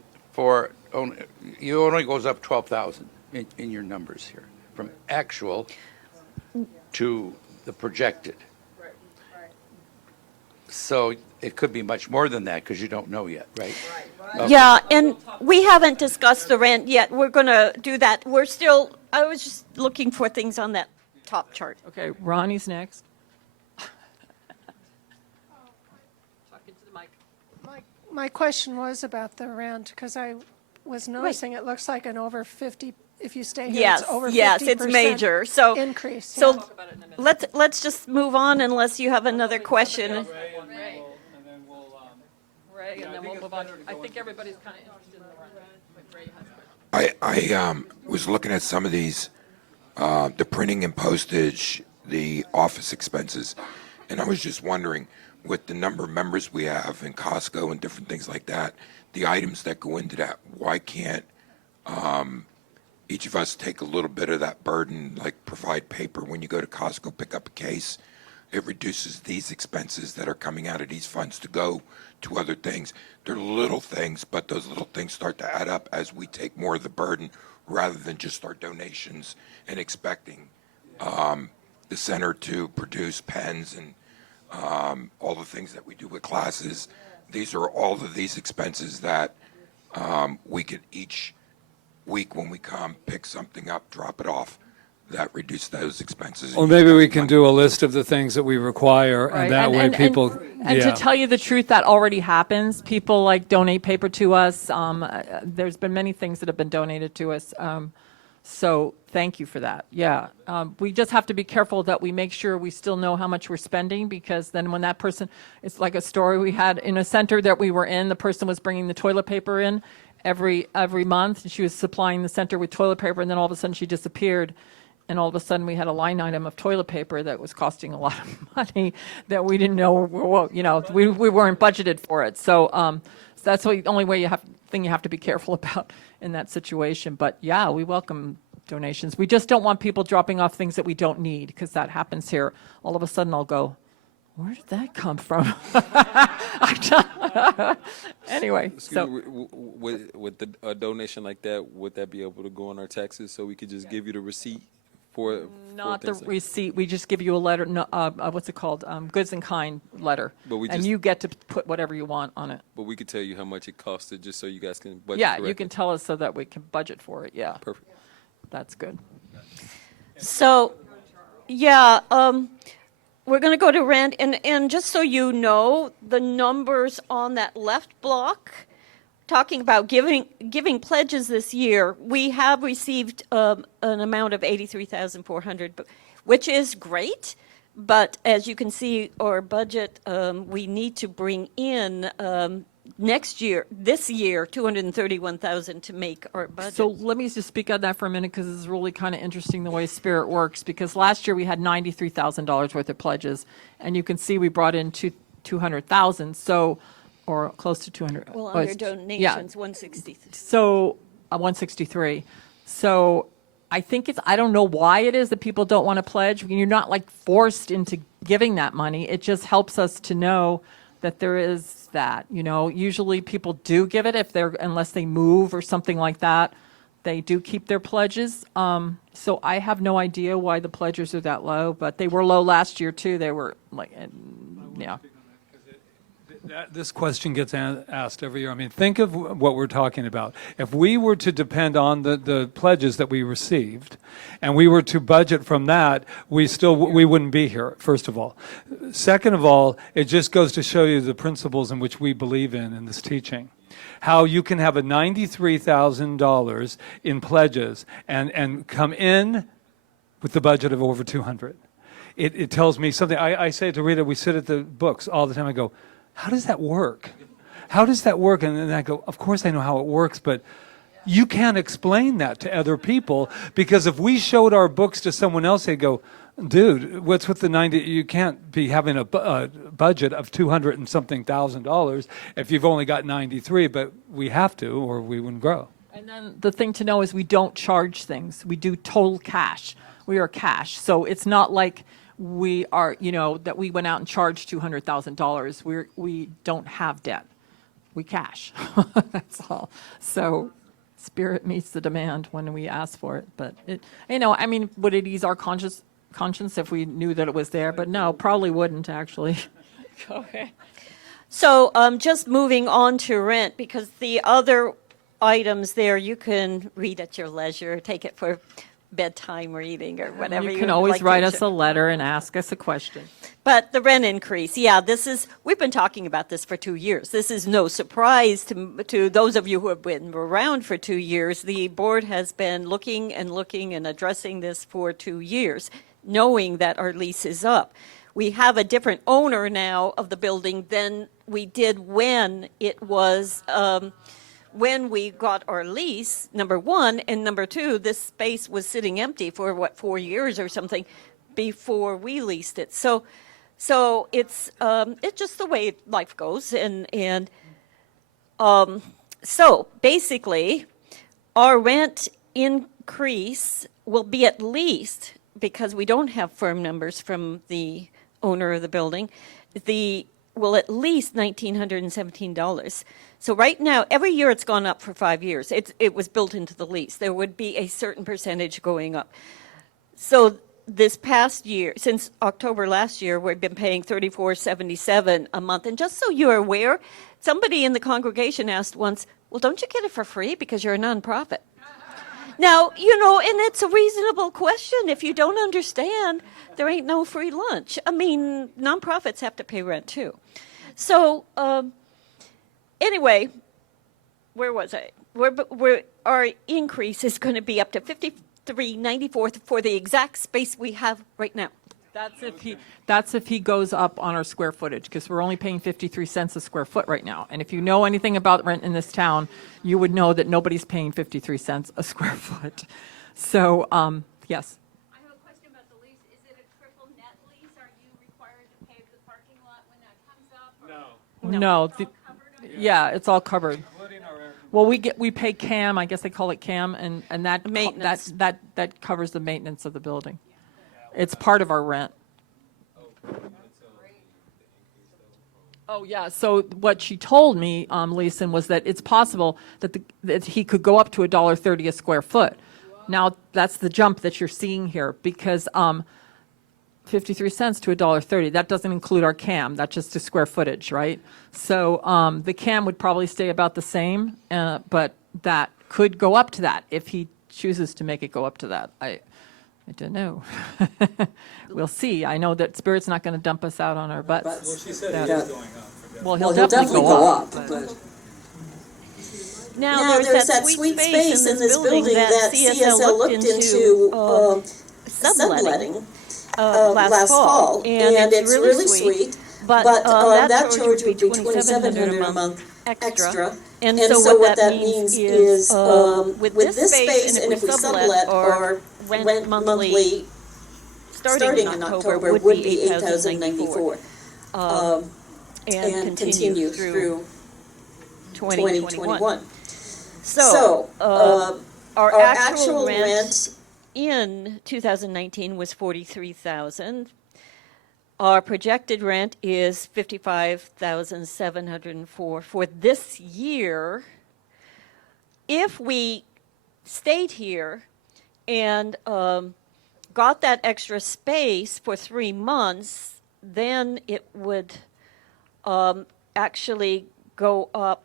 only goes up 12,000 in your numbers here, from actual to the projected. So it could be much more than that because you don't know yet, right? Okay. Yeah, and we haven't discussed the rent yet. We're going to do that. I was just looking for things on that top chart. Okay, Ronnie's next. Talking to the mic. My question was about the rent, because I was noticing it looks like an over 50, if you stay here, Yes, it's over 50% yes, it's major. So increase. So let's just move on unless you have another question. Ray, and then we'll Ray, and then we'll move on. I think everybody's kind of interested in the rent. Ray has I was looking at some of these, the printing and postage, the office expenses, and I was just wondering, with the number of members we have in Costco and different things like that, the items that go into that, why can't each of us take a little bit of that burden, like provide paper when you go to Costco, pick up a case? It reduces these expenses that are coming out of these funds to go to other things. They're little things, but those little things start to add up as we take more of the burden rather than just our donations and expecting the center to produce pens and all the things that we do with classes. These are all of these expenses that we could each week when we come pick something up, drop it off. That reduce those expenses. Well, maybe we can do a list of the things that we require, Right, and that way people. And to tell you the truth, that already happens. People like donate paper to us. There's been many things that have been donated to us. So thank you for that. Yeah, we just have to be careful that we make sure we still know how much we're spending, because then when that person, it's like a story we had in a center that we were in. The person was bringing the toilet paper in every month, and she was supplying the center with toilet paper, and then all of a sudden she disappeared. And all of a sudden, we had a line item of toilet paper that was costing a lot of money that we didn't know. Well, we weren't budgeted for it. So that's the only thing you have to be careful about in that situation. But yeah, we welcome donations. We just don't want people dropping off things that we don't need, because that happens here. All of a sudden, I'll go, where did that come from? Anyway, Excuse me, with a donation like that, would that be able to go on our taxes so we could just give you the receipt? Not the things like- receipt. We just give you a letter. What's it called? Goods in kind letter. But we and just- you get to put whatever you want on it. But we could tell you how much it costed just so you guys can budget Yeah, correctly. you can tell us so that we can budget for it. Yeah, Perfect. that's good. So, yeah, we're going to go to rent, and just so you know, the numbers on that left block, talking about giving pledges this year, we have received an amount of $83,400, which is great. But as you can see, our budget, we need to bring in this year, $231,000 to make our budget. So let me just speak on that for a minute, because it's really kind of interesting the way Spirit works. Because last year we had $93,000 worth of pledges, and you can see we brought in 200,000, so, or close to 200. Well, oh, under it's- donations, 160. So, 163. So I think I don't know why it is that people don't want to pledge. You're not like forced into giving that money. It just helps us to know that there is that, usually people do give it unless they move or something like that. They do keep their pledges. So I have no idea why the pledges are that low, but they were low last year too. They were like, yeah. This question gets asked every year. I mean, think of what we're talking about. If we were to depend on the pledges that we received, and we were to budget from that, we wouldn't be here, first of all. Second of all, it just goes to show you the principles in which we believe in this teaching. How you can have a $93,000 in pledges and come in with the budget of over 200. It tells me something. I say to Rita, we sit at the books all the time. I go, how does that work? How does that work? And then I go, of course I know how it works, but you can't explain that to other people, because if we showed our books to someone else, they'd go, dude, what's with the 90? You can't be having a budget of $200 and something thousand if you've only got 93, but we have to, or we wouldn't grow. And then the thing to know is we don't charge things. We do total cash. We are cash. So it's not like we are, that we went out and charged $200,000. We don't have debt. We cash. That's all. So Spirit meets the demand when we ask for it. But would it ease our conscience if we knew that it was there? But no, probably wouldn't actually. Okay. So just moving on to rent, because the other items there you can read at your leisure, take it for bedtime reading or whatever. You can always write us a letter and ask us a question. But the rent increase, we've been talking about this for 2 years. This is no surprise to those of you who have been around for 2 years. The board has been looking and addressing this for 2 years, knowing that our lease is up. We have a different owner now of the building than we did when it was when we got our lease, number one, and number two, this space was sitting empty for 4 years or something before we leased it. So it's just the way life goes, and so basically, our rent increase will be at least, because we don't have firm numbers from the owner of the building, will at least $1,917. So right now, every year it's gone up for 5 years. It was built into the lease. There would be a certain percentage going up. So this past year, since October last year, we've been paying $34.77 a month. And just so you're aware, somebody in the congregation asked once, well, don't you get it for free because you're a nonprofit? Now, and it's a reasonable question. If you don't understand, there ain't no free lunch. I mean, nonprofits have to pay rent too. So, anyway, where was I? Our increase is going to be up to $53.94 for the exact space we have right now. That's if he goes up on our square footage, because we're only paying 53 cents a square foot right now. And if you know anything about rent in this town, you would know that nobody's paying 53 cents a square foot. So, yes. I have a question about the lease. Is it a triple net lease? Are you required to pay the parking lot when that comes up? No. Yeah, it's all covered. Well, we pay CAM. I guess they call it CAM, and that Maintenance. that covers the maintenance of the building. It's part of our rent. Oh, yeah. So what she told me, Leeson, was that it's possible that he could go up to $1.30 a square foot. Now, that's the jump that you're seeing here, because 53 cents to $1.30, that doesn't include our CAM. That's just the square footage, right? So the CAM would probably stay about the same, but that could go up to that if he chooses to make it go up to that. I don't know. We'll see. I know that Spirit's not going to dump us out on our butts. Well, she said it is going up. Well, he'll definitely go up. But Now, there's that sweet space in this building that CSL looked into subletting last fall, and it's really sweet. But that charge would be $2,700 a month extra. And so what that means is with this space, and if we sublet, our rent monthly starting in October would be $8,094. and continue through 2021. So, our actual rent in 2019 was $43,000. Our projected rent is $55,704 for this year. If we stayed here and got that extra space for 3 months, then it would actually go up.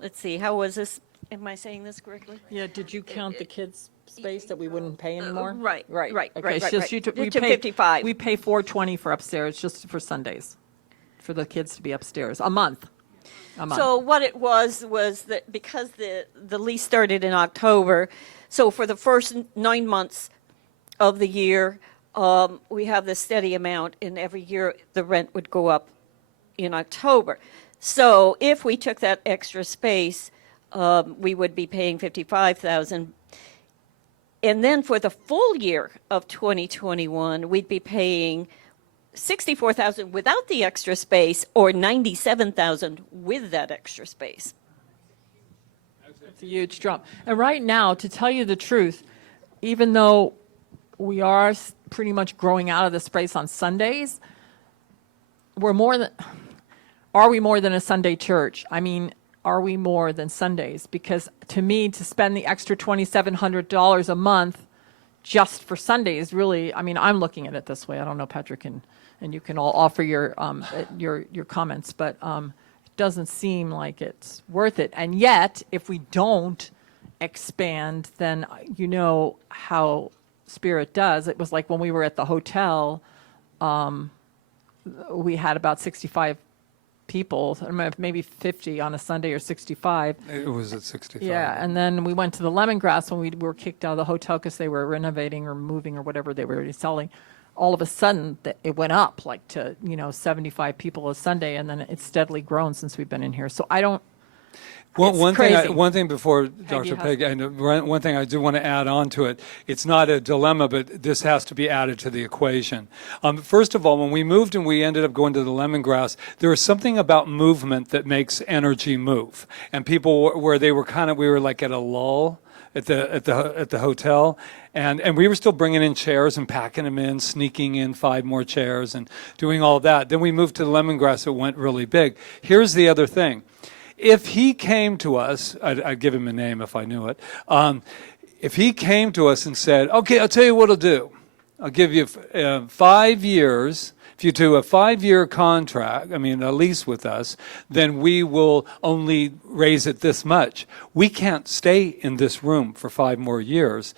Let's see, how was this? Am I saying this correctly? Yeah, did you count the kids' space that we wouldn't pay anymore? Right. Okay, Right. so we To pay 55. We pay $420 for upstairs, just for Sundays, for the kids to be upstairs, a month. So what it was that because the lease started in October, so for the first 9 months of the year, we have this steady amount, and every year the rent would go up in October. So if we took that extra space, we would be paying $55,000. And then for the full year of 2021, we'd be paying $64,000 without the extra space, or $97,000 with that extra space. It's a huge jump. And right now, to tell you the truth, even though we are pretty much growing out of the space on Sundays, are we more than a Sunday church? I mean, are we more than Sundays? Because to me, to spend the extra $2,700 a month just for Sundays, really, I mean, I'm looking at it this way. I don't know, Patrick, and you can all offer your comments, but it doesn't seem like it's worth it. And yet, if we don't expand, then you know how Spirit does. It was like when we were at the hotel, we had about 65 people, maybe 50 on a Sunday, or 65. It was at 65. Yeah, and then we went to the Lemongrass when we were kicked out of the hotel because they were renovating or moving or whatever they were selling. All of a sudden, it went up like to 75 people a Sunday, and then it's steadily grown since we've been in here. So I don't. Well, crazy. one thing before Peggy Dr. has- Peggy, and one thing I do want to add on to it, it's not a dilemma, but this has to be added to the equation. First of all, when we moved and we ended up going to the Lemongrass, there was something about movement that makes energy move. And people where they were we were like at a lull at the hotel, and we were still bringing in chairs and packing them in, sneaking in 5 more chairs and doing all that. Then we moved to the Lemongrass, it went really big. Here's the other thing. If he came to us, I'd give him a name if I knew it. If he came to us and said, okay, I'll tell you what I'll do. I'll give you 5 years. If you do a 5-year contract, a lease with us, then we will only raise it this much. We can't stay in this room for 5 more years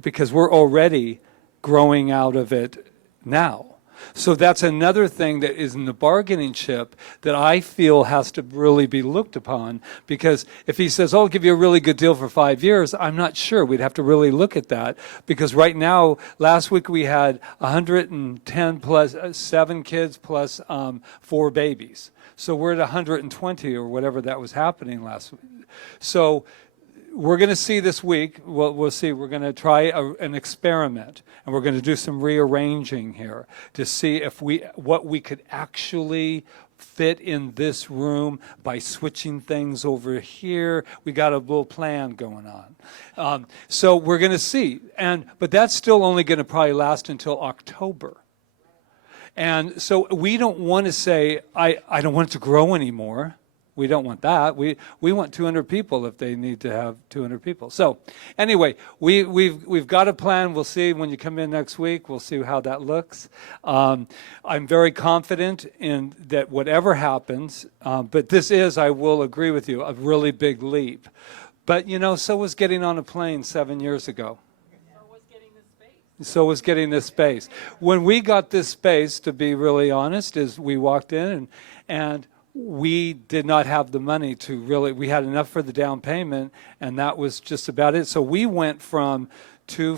because we're already growing out of it now. So that's another thing that is in the bargaining chip that I feel has to really be looked upon, because if he says, I'll give you a really good deal for 5 years, I'm not sure. We'd have to really look at that, because right now, last week we had 110 plus 7 kids plus 4 babies. So we're at 120 or whatever that was happening last week. So we're going to see this week, we'll see, we're going to try an experiment, and we're going to do some rearranging here to see what we could actually fit in this room by switching things over here. We got a little plan going on. So we're going to see, but that's still only going to probably last until October. And so we don't want to say, I don't want it to grow anymore. We don't want that. We want 200 people if they need to have 200 people. So anyway, we've got a plan. We'll see when you come in next week. We'll see how that looks. I'm very confident in that whatever happens, but this is, I will agree with you, a really big leap. But so was getting on a plane 7 years ago. So was getting this space. When we got this space, to be really honest, is we walked in and we did not have the money to really, we had enough for the down payment, and that was just about it. So we went from $8 to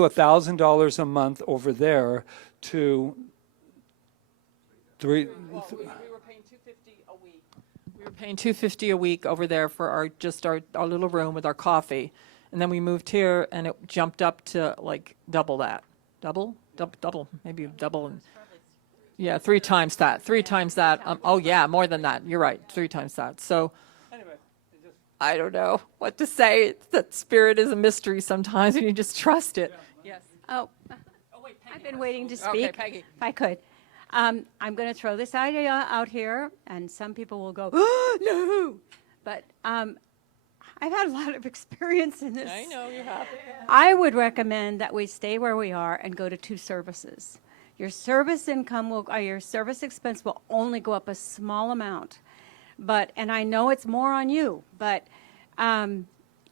$1,000 a month over there to $3. We were paying $250 a week. We were paying $250 a week over there for our little room with our coffee, and then we moved here, and it jumped up to like double that. Double, maybe double. Yeah, 3 times that. 3 times that. Oh, yeah, more than that. You're right. 3 times that. So I don't know what to say. That spirit is a mystery sometimes, and you just trust it. Yes. Oh, wait, I've been waiting to Okay, speak. Peggy. If I could. I'm going to throw this idea out here, and some people will go, oh, no. But I've had a lot of experience in this. I know you have. I would recommend that we stay where we are and go to 2 services. Your service income will, or your service expense will only go up a small amount. But, and I know it's more on you, but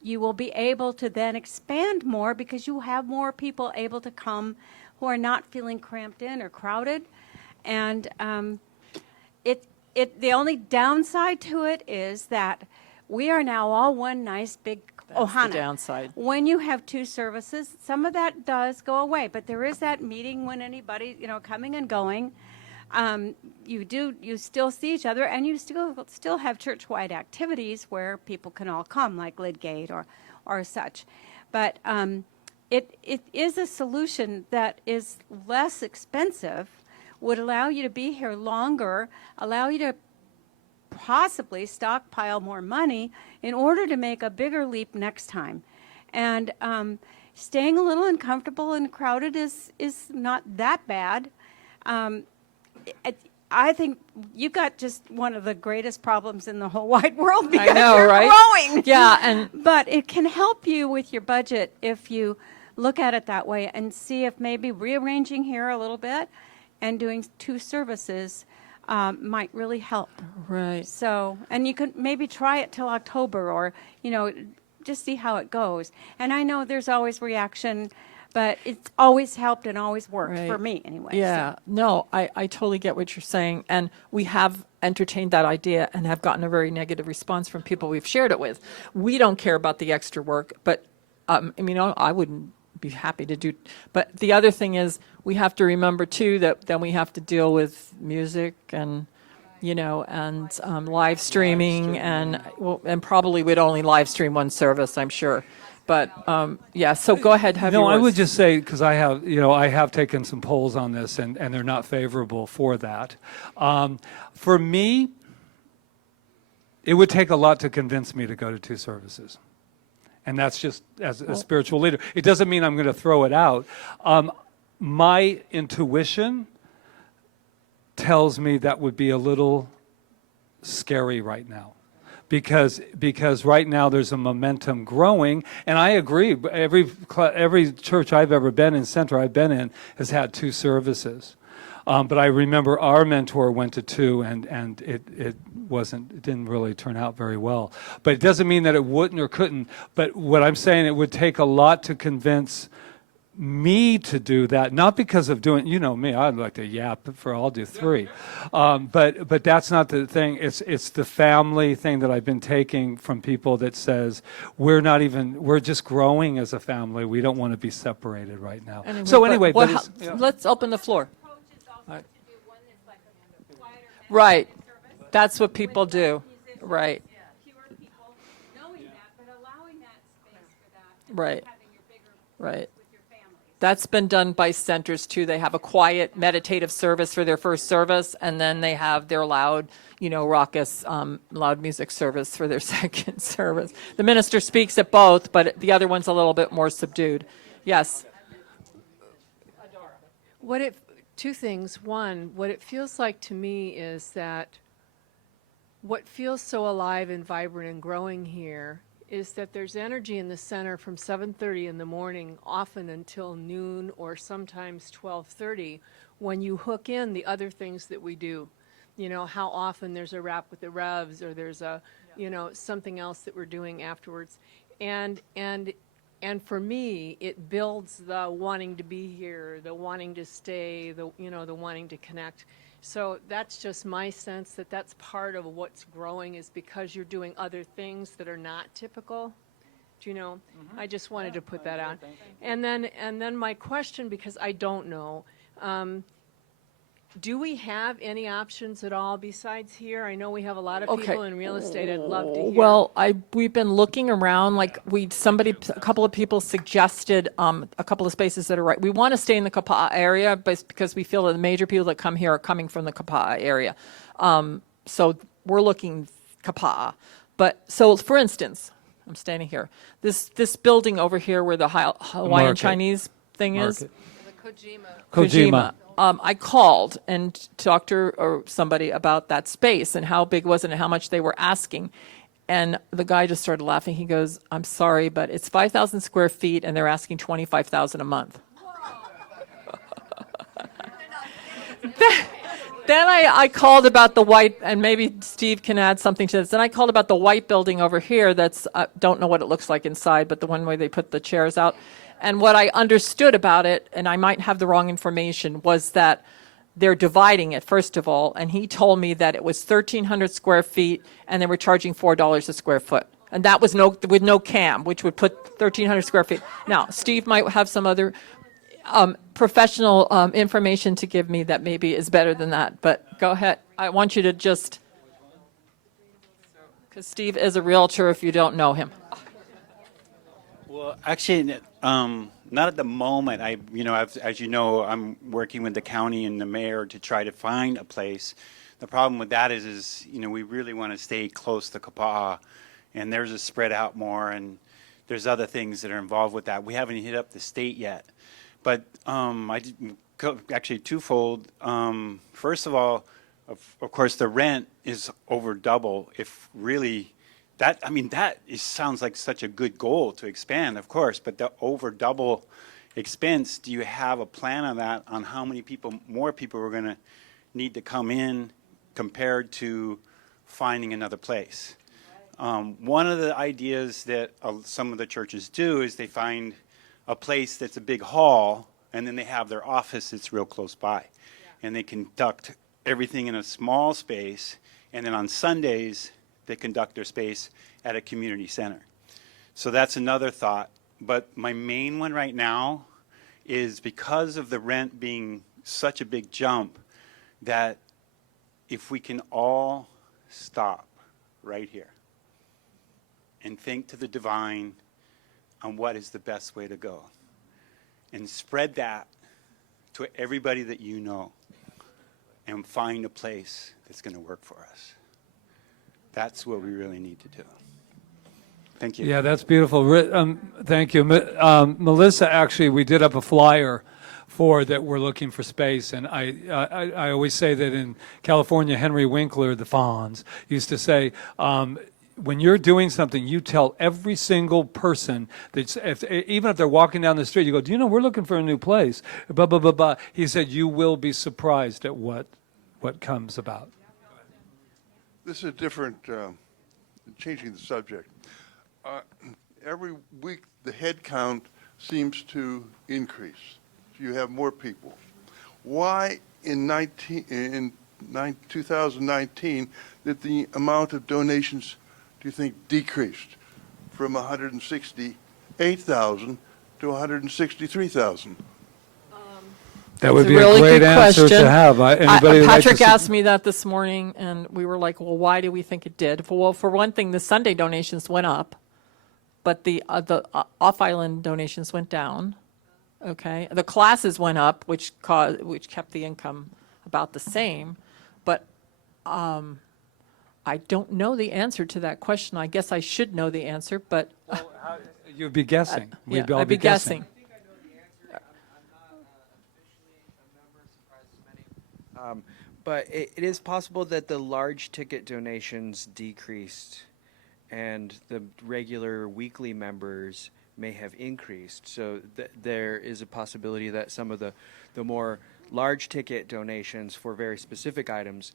you will be able to then expand more because you have more people able to come who are not feeling cramped in or crowded. And the only downside to it is that we are now all one nice big That's ohana. the downside. When you have 2 services, some of that does go away, but there is that meeting when anybody, coming and going. You still see each other, and you still have church-wide activities where people can all come, like Lidgate or such. But it is a solution that is less expensive, would allow you to be here longer, allow you to possibly stockpile more money in order to make a bigger leap next time. And staying a little uncomfortable and crowded is not that bad. I think you've got just one of the greatest problems in the whole wide world because I know, you're right? growing. Yeah, But it can help you with your budget if you look at it that way and see if maybe rearranging here a little bit and doing 2 services might really help. Right. So, and you could maybe try it till October or, just see how it goes. And I know there's always reaction, but it's always helped and always worked for Right. me anyway. Yeah, no, I totally get what you're saying. And we have entertained that idea and have gotten a very negative response from people we've shared it with. We don't care about the extra work, but I wouldn't be happy to do. But the other thing is we have to remember too that then we have to deal with music and live streaming and probably we'd only live stream 1 service, I'm sure. But so go ahead, have No, I yours. would just say, because I have taken some polls on this, and they're not favorable for that. For me, it would take a lot to convince me to go to 2 services. And that's just as a spiritual leader. It doesn't mean I'm going to throw it out. My intuition tells me that would be a little scary right now. Because right now there's a momentum growing, and I agree. Every church I've ever been in, center I've been in, has had 2 services. But I remember our mentor went to 2, and it didn't really turn out very well. But it doesn't mean that it wouldn't or couldn't. But what I'm saying, it would take a lot to convince me to do that, not because of doing, me, I'd like to yap I'll do 3. But that's not the thing. It's the family thing that I've been taking from people that says we're just growing as a family. We don't want to be separated right now. Anyway, let's open the floor. Right. That's what people do. Right. Fewer people knowing that, but allowing that space for that. And Right. having your bigger Right. with your family. That's been done by centers too. They have a quiet meditative service for their first service, and then they have their loud, raucous, loud music service for their second service. The minister speaks at both, but the other one's a little bit more subdued. Yes. Two things. One, what it feels like to me is that what feels so alive and vibrant and growing here is that there's energy in the center from 7:30 in the morning, often until noon or sometimes 12:30, when you hook in the other things that we do. How often there's a rap with the Revs or there's a, something else that we're doing afterwards. And for me, it builds the wanting to be here, the wanting to stay, the wanting to connect. So that's just my sense that that's part of what's growing is because you're doing other things that are not typical. Do you know? I just wanted to put that out. And then my question, because I don't know, do we have any options at all besides here? I know we have a lot of Okay. people in real estate. I'd love to hear. Well, we've been looking around, like a couple of people suggested a couple of spaces that are right. We want to stay in the Kaua'i area, but because we feel that the major people that come here are coming from the Kaua'i area. So we're looking Kaua'i. But so, for instance, I'm standing here. This building over here where the Hawaiian Market. Chinese thing is. Market. The Kojima. Kojima. I called and talked to somebody about that space and how big was it and how much they were asking. And the guy just started laughing. He goes, "I'm sorry, but it's 5,000 square feet and they're asking 25,000 a month." Then I called about the white, and maybe Steve can add something to this. Then I called about the white building over here that's, don't know what it looks like inside, but the one where they put the chairs out. And what I understood about it, and I might have the wrong information, was that they're dividing it, first of all. And he told me that it was 1,300 square feet, and they were charging $4 a square foot. And that was with no cam, which would put 1,300 square feet. Now, Steve might have some other professional information to give me that maybe is better than that. But go ahead. I want you to just, because Steve is a realtor if you don't know him. Well, actually, not at the moment. As you know, I'm working with the county and the mayor to try to find a place. The problem with that is we really want to stay close to Kaua'i, and there's a spread out more, and there's other things that are involved with that. We haven't hit up the state yet, but actually twofold. First of all, of course, the rent is over double. If really. That sounds like such a good goal to expand, of course, but the over double expense, do you have a plan on that, on how many more people are going to need to come in compared to finding another place? One of the ideas that some of the churches do is they find a place that's a big hall, and then they have their office that's real close by. And they conduct everything in a small space, and then on Sundays, they conduct their space at a community center. So that's another thought. But my main one right now is because of the rent being such a big jump, that if we can all stop right here and think to the divine on what is the best way to go and spread that to everybody that you know and find a place that's going to work for us. That's what we really need to do. Thank you. Yeah, that's beautiful. Thank you. Melissa, actually, we did up a flyer for that we're looking for space. And I always say that in California, Henry Winkler, the Fonz, used to say, when you're doing something, you tell every single person, that even if they're walking down the street, you go, "Do you know, we're looking for a new place?" Blah, blah, blah, blah. He said, you will be surprised at what comes about. This is a different, changing the subject. Every week, the head count seems to increase. You have more people. Why in 2019 did the amount of donations, do you think, decreased from 168,000 to 163,000? That would It's be a really great good answer question. to have. Anybody would like to Patrick asked me that this morning, and we were like, "Well, why do we think it did?" Well, for one thing, the Sunday donations went up, but the off-island donations went down. Okay, the classes went up, which kept the income about the same. But I don't know the answer to that question. I guess I should know the answer, but You'd be guessing. We'd all I'd be guessing. But it is possible that the large ticket donations decreased and the regular weekly members may have increased. So there is a possibility that some of the more large ticket donations for very specific items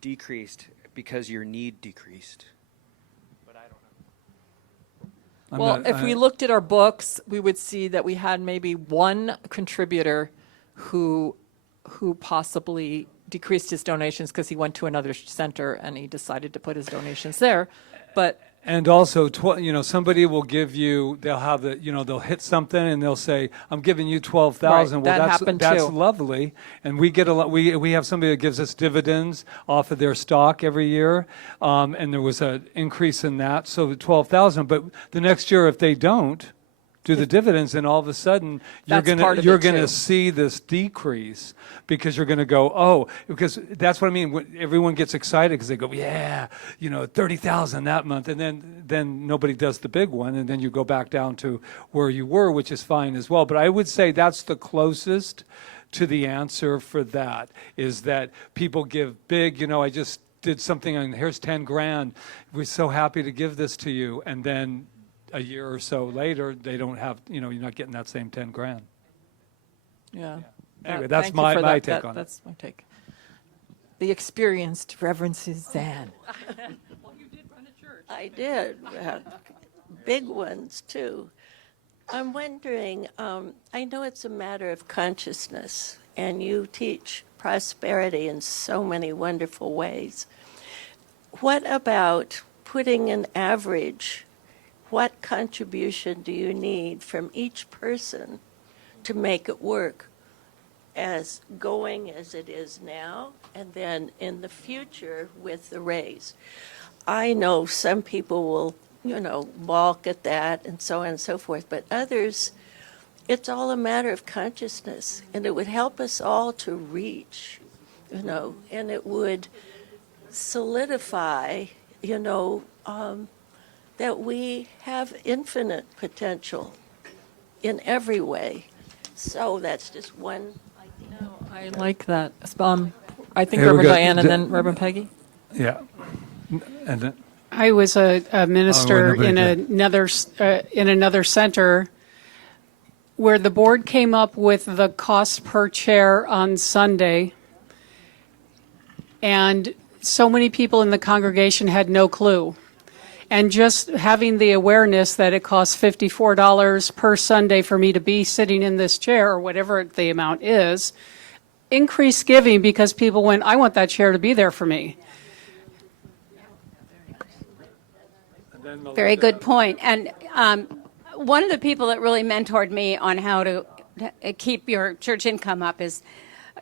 decreased because your need decreased. But I don't know. Well, if we looked at our books, we would see that we had maybe one contributor who possibly decreased his donations because he went to another center and he decided to put his donations there. But And also, somebody will give you, they'll have they'll hit something and they'll say, I'm giving you 12,000. Right, Well, that happened that's too. lovely. And we get a lot, we have somebody that gives us dividends off of their stock every year. And there was an increase in that, so the 12,000. But the next year, if they don't do the dividends, and all of a sudden you're That's part of you're it, gonna too. see this decrease, because you're gonna go, oh, because that's what I mean. When everyone gets excited because they go, yeah, 30,000 that month, and then nobody does the big one, and then you go back down to where you were, which is fine as well. But I would say that's the closest to the answer for that, is that people give big. I just did something, and here's 10 grand. We're so happy to give this to you, and then a year or so later, they don't have, you're not getting that same 10 grand. Yeah. Anyway, that's Thank you my for that. take on it. That's my take. The experienced Reverend Suzanne. I did. Big ones, too. I'm wondering, I know it's a matter of consciousness, and you teach prosperity in so many wonderful ways. What about putting an average? What contribution do you need from each person to make it work as going as it is now, and then in the future with the raise? I know some people will, balk at that and so on and so forth, but others, it's all a matter of consciousness, and it would help us all to reach, and it would solidify, that we have infinite potential in every way. So that's just one idea. I like that. I think Hey, we're Reverend good. Diane and then Reverend Peggy. Yeah. And then, I was a minister nobody in did. another center where the board came up with the cost per chair on Sunday, and so many people in the congregation had no clue. And just having the awareness that it costs $54 per Sunday for me to be sitting in this chair, or whatever the amount is, increased giving, because people went, I want that chair to be there for me. Very good point. And one of the people that really mentored me on how to keep your church income up is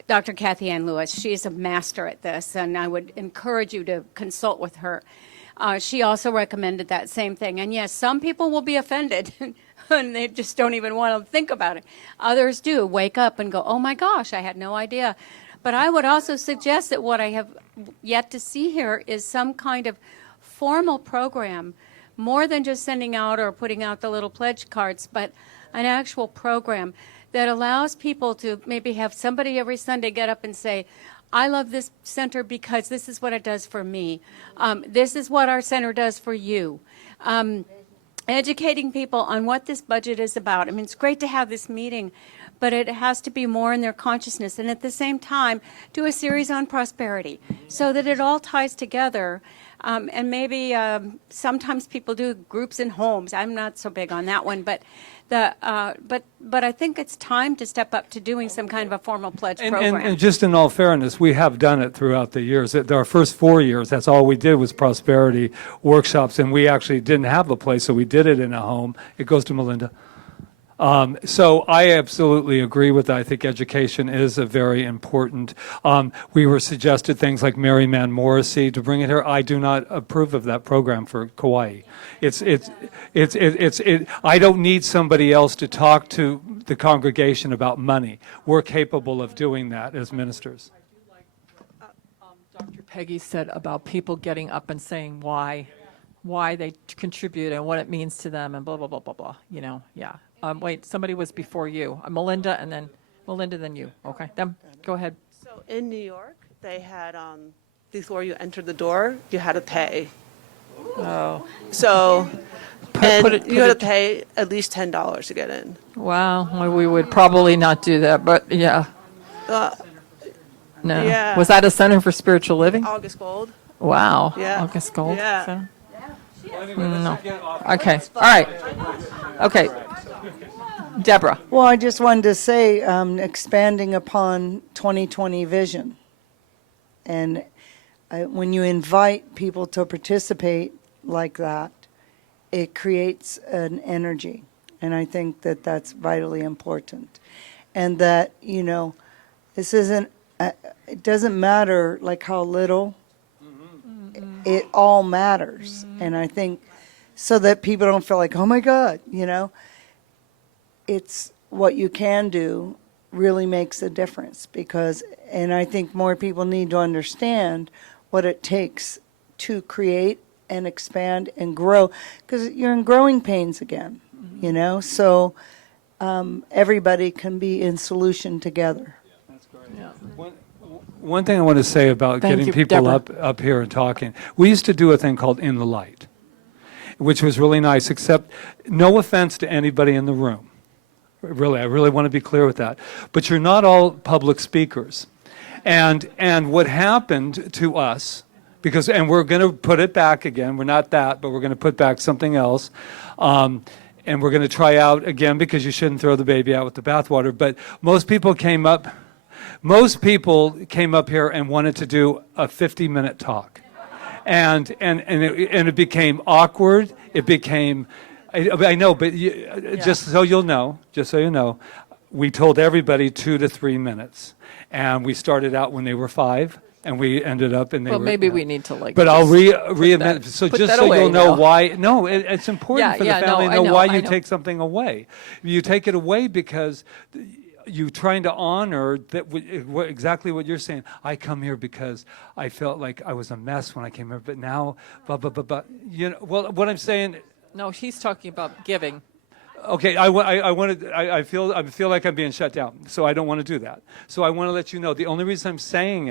Dr. Kathy Ann Lewis. She's a master at this, and I would encourage you to consult with her. She also recommended that same thing. And yes, some people will be offended and they just don't even want to think about it. Others do wake up and go, oh my gosh, I had no idea. But I would also suggest that what I have yet to see here is some kind of formal program, more than just sending out or putting out the little pledge cards, but an actual program that allows people to maybe have somebody every Sunday get up and say, I love this center because this is what it does for me. This is what our center does for you. Educating people on what this budget is about. I mean, it's great to have this meeting, but it has to be more in their consciousness. And at the same time, do a series on prosperity so that it all ties together. And maybe sometimes people do groups in homes. I'm not so big on that one, but I think it's time to step up to doing some kind of a formal pledge program. and just in all fairness, we have done it throughout the years. Our first 4 years, that's all we did was prosperity workshops, and we actually didn't have a place, so we did it in a home. It goes to Melinda. So I absolutely agree with that. I think education is a very important. We were suggested things like Mary Mann Morrissey to bring it here. I do not approve of that program for Kauai. I don't need somebody else to talk to the congregation about money. We're capable of doing that as ministers. Dr. Peggy said about people getting up and saying why they contribute and what it means to them and blah, blah, blah, blah, blah. Yeah. Wait, somebody was before you. Melinda, and then you. Okay, then go ahead. So in New York, they had before you entered the door, you had to pay. Oh. So, and put it- you had to pay at least $10 to get in. Wow, well, we would probably not do that, but yeah. No. Yeah. Was that a Center for Spiritual Living? August Gold. Wow. Yeah. August Gold. Yeah. So- No. Okay. All right. Okay. Deborah. Well, I just wanted to say, expanding upon 2020 vision. And when you invite people to participate like that, it creates an energy. And I think that that's vitally important. And that, you know, this isn't, it doesn't matter like how little, it all matters. And I think so that people don't feel like, oh my God, you know, it's what you can do really makes a difference because, and I think more people need to understand what it takes to create and expand and grow because you're in growing pains again, you know, so everybody can be in solution together. One thing I want to say about Thank getting you, people Deborah. up here and talking, we used to do a thing called In the Light, which was really nice, except no offense to anybody in the room. Really, I really want to be clear with that. But you're not all public speakers. And what happened to us, because, and we're going to put it back again, we're not that, but we're going to put back something else. And we're going to try out again because you shouldn't throw the baby out with the bathwater. But most people came up here and wanted to do a 50-minute talk. And it became awkward. It became, I know, but just so you know, we told everybody 2 to 3 minutes. And we started out when they were 5. And we ended up and they Well, were. maybe we need to like. But I'll just reinvent. So put just that so away you'll know now. why. No, it's important for the family to know why I you know. take something away. You take it away because you're trying to honor that. Exactly what you're saying. I come here because I felt like I was a mess when I came here, but now, you know. Well, what I'm saying. No, he's talking about giving. Okay, I feel like I'm being shut down, so I don't want to do that. So I want to let you know the only reason I'm saying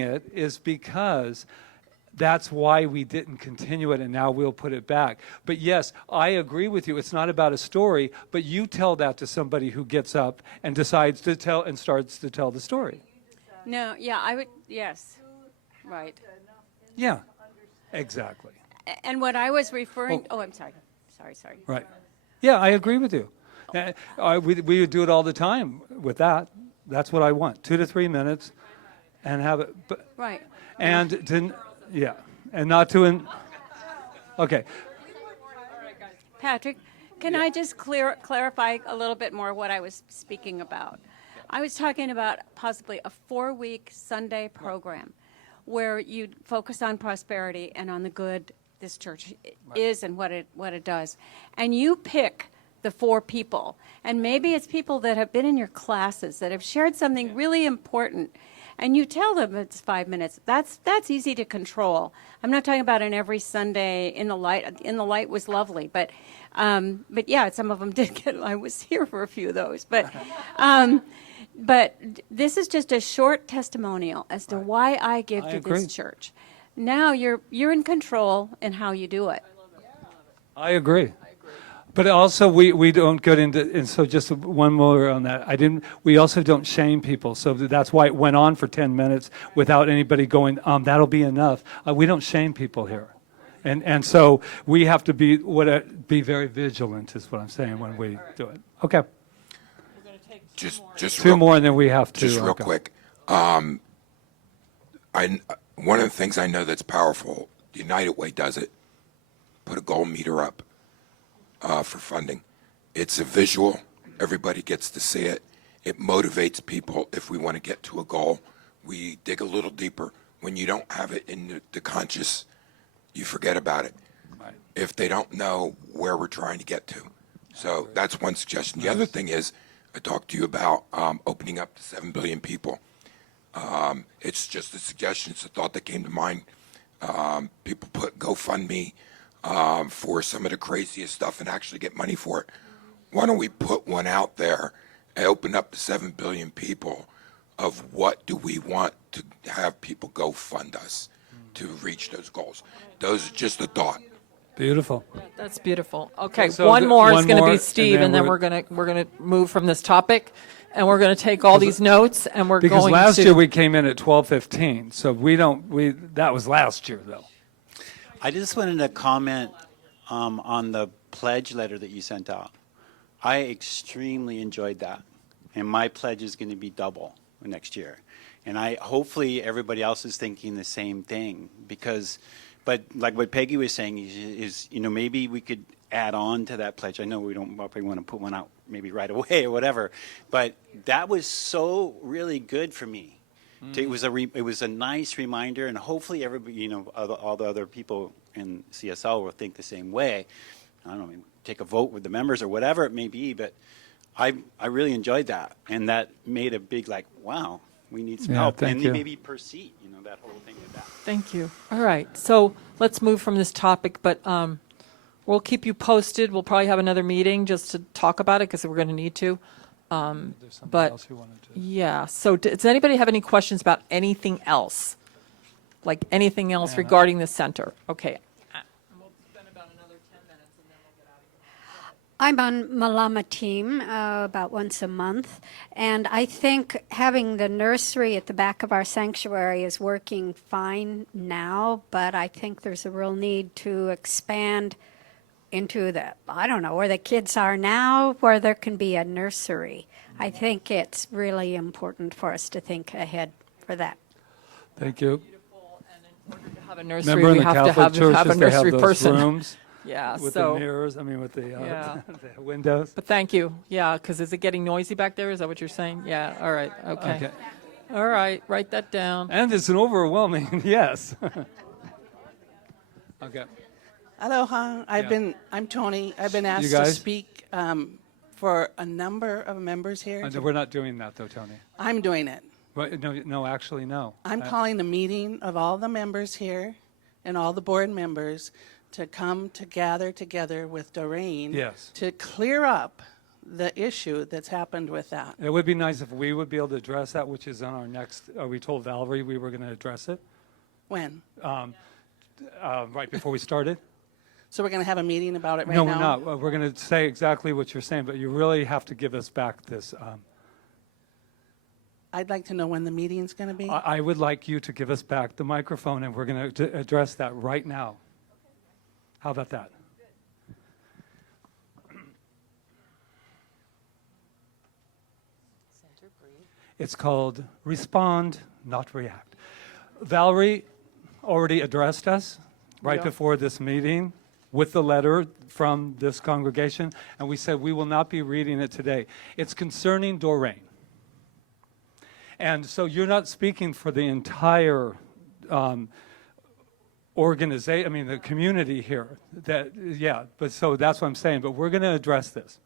it is because that's why we didn't continue it, and now we'll put it back. But yes, I agree with you. It's not about a story, but you tell that to somebody who gets up and decides to tell and starts to tell the story. No, yeah, I would, yes, right. Yeah, exactly. And what I was referring, I'm sorry. Sorry. Right. Yeah, I agree with you. We would do it all the time with that. That's what I want, 2 to 3 minutes, and have it. But, right. And to, yeah, and not to. Okay. Patrick, can I just clarify a little bit more what I was speaking about? I was talking about possibly a 4-week Sunday program where you'd focus on prosperity and on the good this church is and what it does. And you pick the 4 people. And maybe it's people that have been in your classes that have shared something really important. And you tell them it's 5 minutes. That's easy to control. I'm not talking about an every Sunday in the light. In the light was lovely, but yeah, some of them did get. I was here for a few of those, but this is just a short testimonial as to why I give to this church. Now you're in control in how you do it. I agree. But also we don't get into, and so just one more on that. We also don't shame people. So that's why it went on for 10 minutes without anybody going, that'll be enough. We don't shame people here. And so we have to be very vigilant is what I'm saying when we do it. Okay. Just 2 more and then we have to. Just real quick. One of the things I know that's powerful, the United Way does it. Put a goal meter up for funding. It's a visual. Everybody gets to see it. It motivates people. If we want to get to a goal, we dig a little deeper. When you don't have it in the conscious, you forget about it. Right. If they don't know where we're trying to get to. So that's one suggestion. The other thing is, I talked to you about opening up to 7 billion people. It's just a suggestion. It's a thought that came to mind. People put GoFundMe for some of the craziest stuff and actually get money for it. Why don't we put one out there and open up to 7 billion people of what do we want to have people go fund us to reach those goals? Those are just a thought. Beautiful. That's beautiful. Okay, So one more is one going to more, be Steve, and and then then we're gonna move from this topic, and we're going to take all these notes, and we're Because going last to. year we came in at 12:15, so that was last year though. I just wanted to comment on the pledge letter that you sent out. I extremely enjoyed that, and my pledge is going to be double next year. And hopefully everybody else is thinking the same thing, because But like what Peggy was saying is, you know, maybe we could add on to that pledge. I know we don't probably want to put one out maybe right away or whatever, but that was so really good for me. It was a nice reminder, and hopefully everybody, you know, all the other people in CSL will think the same way. I don't know, maybe take a vote with the members or whatever it may be, but I really enjoyed that, and that made a big like, wow, we need some help, thank and you. maybe per seat, you know, that whole thing with that. Thank you. All right, so let's move from this topic, but we'll keep you posted. We'll probably have another meeting just to talk about it because we're going to need to. There's something But else you wanted to. yeah, so does anybody have any questions about anything else? Like anything else Anna? regarding the center? Okay. I'm on Malama team about once a month, and I think having the nursery at the back of our sanctuary is working fine now, but I think there's a real need to expand into the, I don't know, where the kids are now, where there can be a nursery. I think it's really important for us to think ahead for that. Thank you. To have a nursery, Remember in we the have to Catholic have a churches, they have nursery those person. rooms Yeah, with so the mirrors, with the, Yeah. the windows. But thank you. Yeah, because is it getting noisy back there? Is that what you're saying? Yeah. All right. Okay. Okay. All right. Write that down. And it's an overwhelming yes. Okay. Aloha. Yeah. I'm Tony. I've been asked to guys? speak for a number of members here. We're not doing that though, Tony. I'm doing it. But no, actually, no. I'm calling a meeting of all the members here and all the board members to come to gather together with Doreen Yes. to clear up the issue that's happened with that. It would be nice if we would be able to address that, which is on our next, we told Valerie we were going to address it When? right before we started. So we're going to have a meeting about it right No, now? we're not. We're going to say exactly what you're saying, but you really have to give us back this. I'd like to know when the meeting's going to be. I would like you to give us back the microphone, and we're going to address that right now. How about that? It's called respond, not react. Valerie already addressed us right Yeah. before this meeting with the letter from this congregation, and we said we will not be reading it today. It's concerning Doreen. And so you're not speaking for the entire organization, the community here. But so that's what I'm saying. But we're going to address this.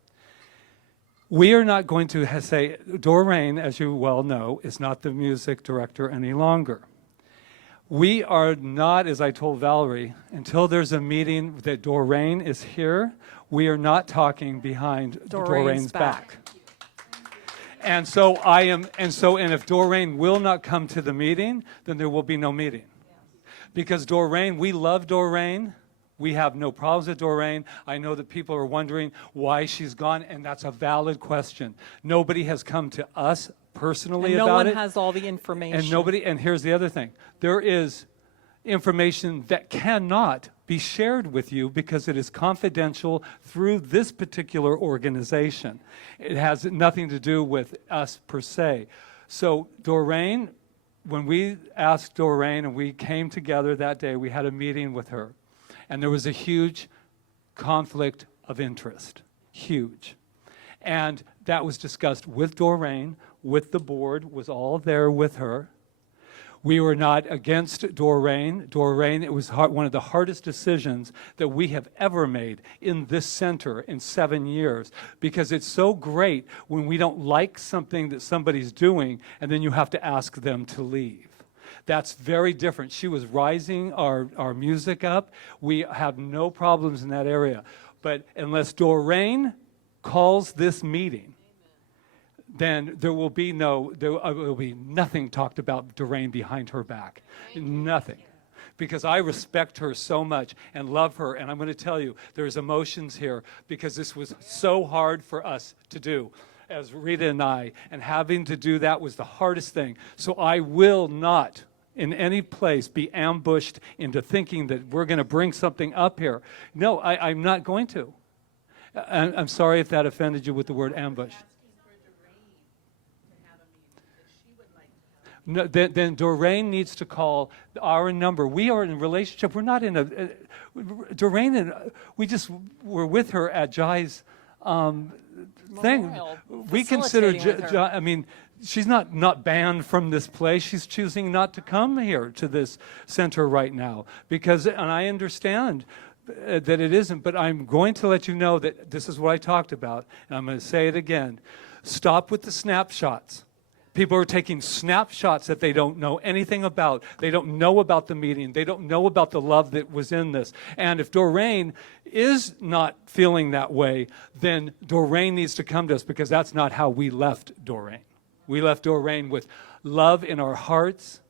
We are not going to say, Doreen, as you well know, is not the music director any longer. We are not, as I told Valerie, until there's a meeting that Doreen is here, we are not talking behind Doreen's back. And if Doreen will not come to the meeting, then there will be no meeting. Because Doreen, we love Doreen. We have no problems with Doreen. I know that people are wondering why she's gone, and that's a valid question. Nobody has come to us personally And no about one it. has all the information. And here's the other thing. There is information that cannot be shared with you because it is confidential through this particular organization. It has nothing to do with us per se. So Doreen, when we asked Doreen and we came together that day, we had a meeting with her, and there was a huge conflict of interest, huge. And that was discussed with Doreen, with the board, was all there with her. We were not against Doreen. Doreen, it was one of the hardest decisions that we have ever made in this center in 7 years, because it's so great when we don't like something that somebody's doing and then you have to ask them to leave. That's very different. She was rising our music up. We have no problems in that area. But unless Doreen calls this meeting, then there will be nothing talked about Doreen behind her back. Nothing. Because I respect her so much and love her, and I'm going to tell you, there's emotions here because this was so hard for us to do as Rita and I, and having to do that was the hardest thing. So I will not in any place be ambushed into thinking that we're going to bring something up here. No, I'm not going to. I'm sorry if that offended you with the word ambush. no, then Doreen needs to call our number. We are in a relationship. We're not in a Doreen and we just were with her at Jai's thing. Memorial, We consider facilitating with her. I mean, she's not banned from this place. She's choosing not to come here to this center right now because, and I understand that it isn't, but I'm going to let you know that this is what I talked about, and I'm going to say it again. Stop with the snapshots. People are taking snapshots that they don't know anything about. They don't know about the meeting. They don't know about the love that was in this. And if Doreen is not feeling that way, then Doreen needs to come to us because that's not how we left Doreen. We left Doreen with love in our hearts,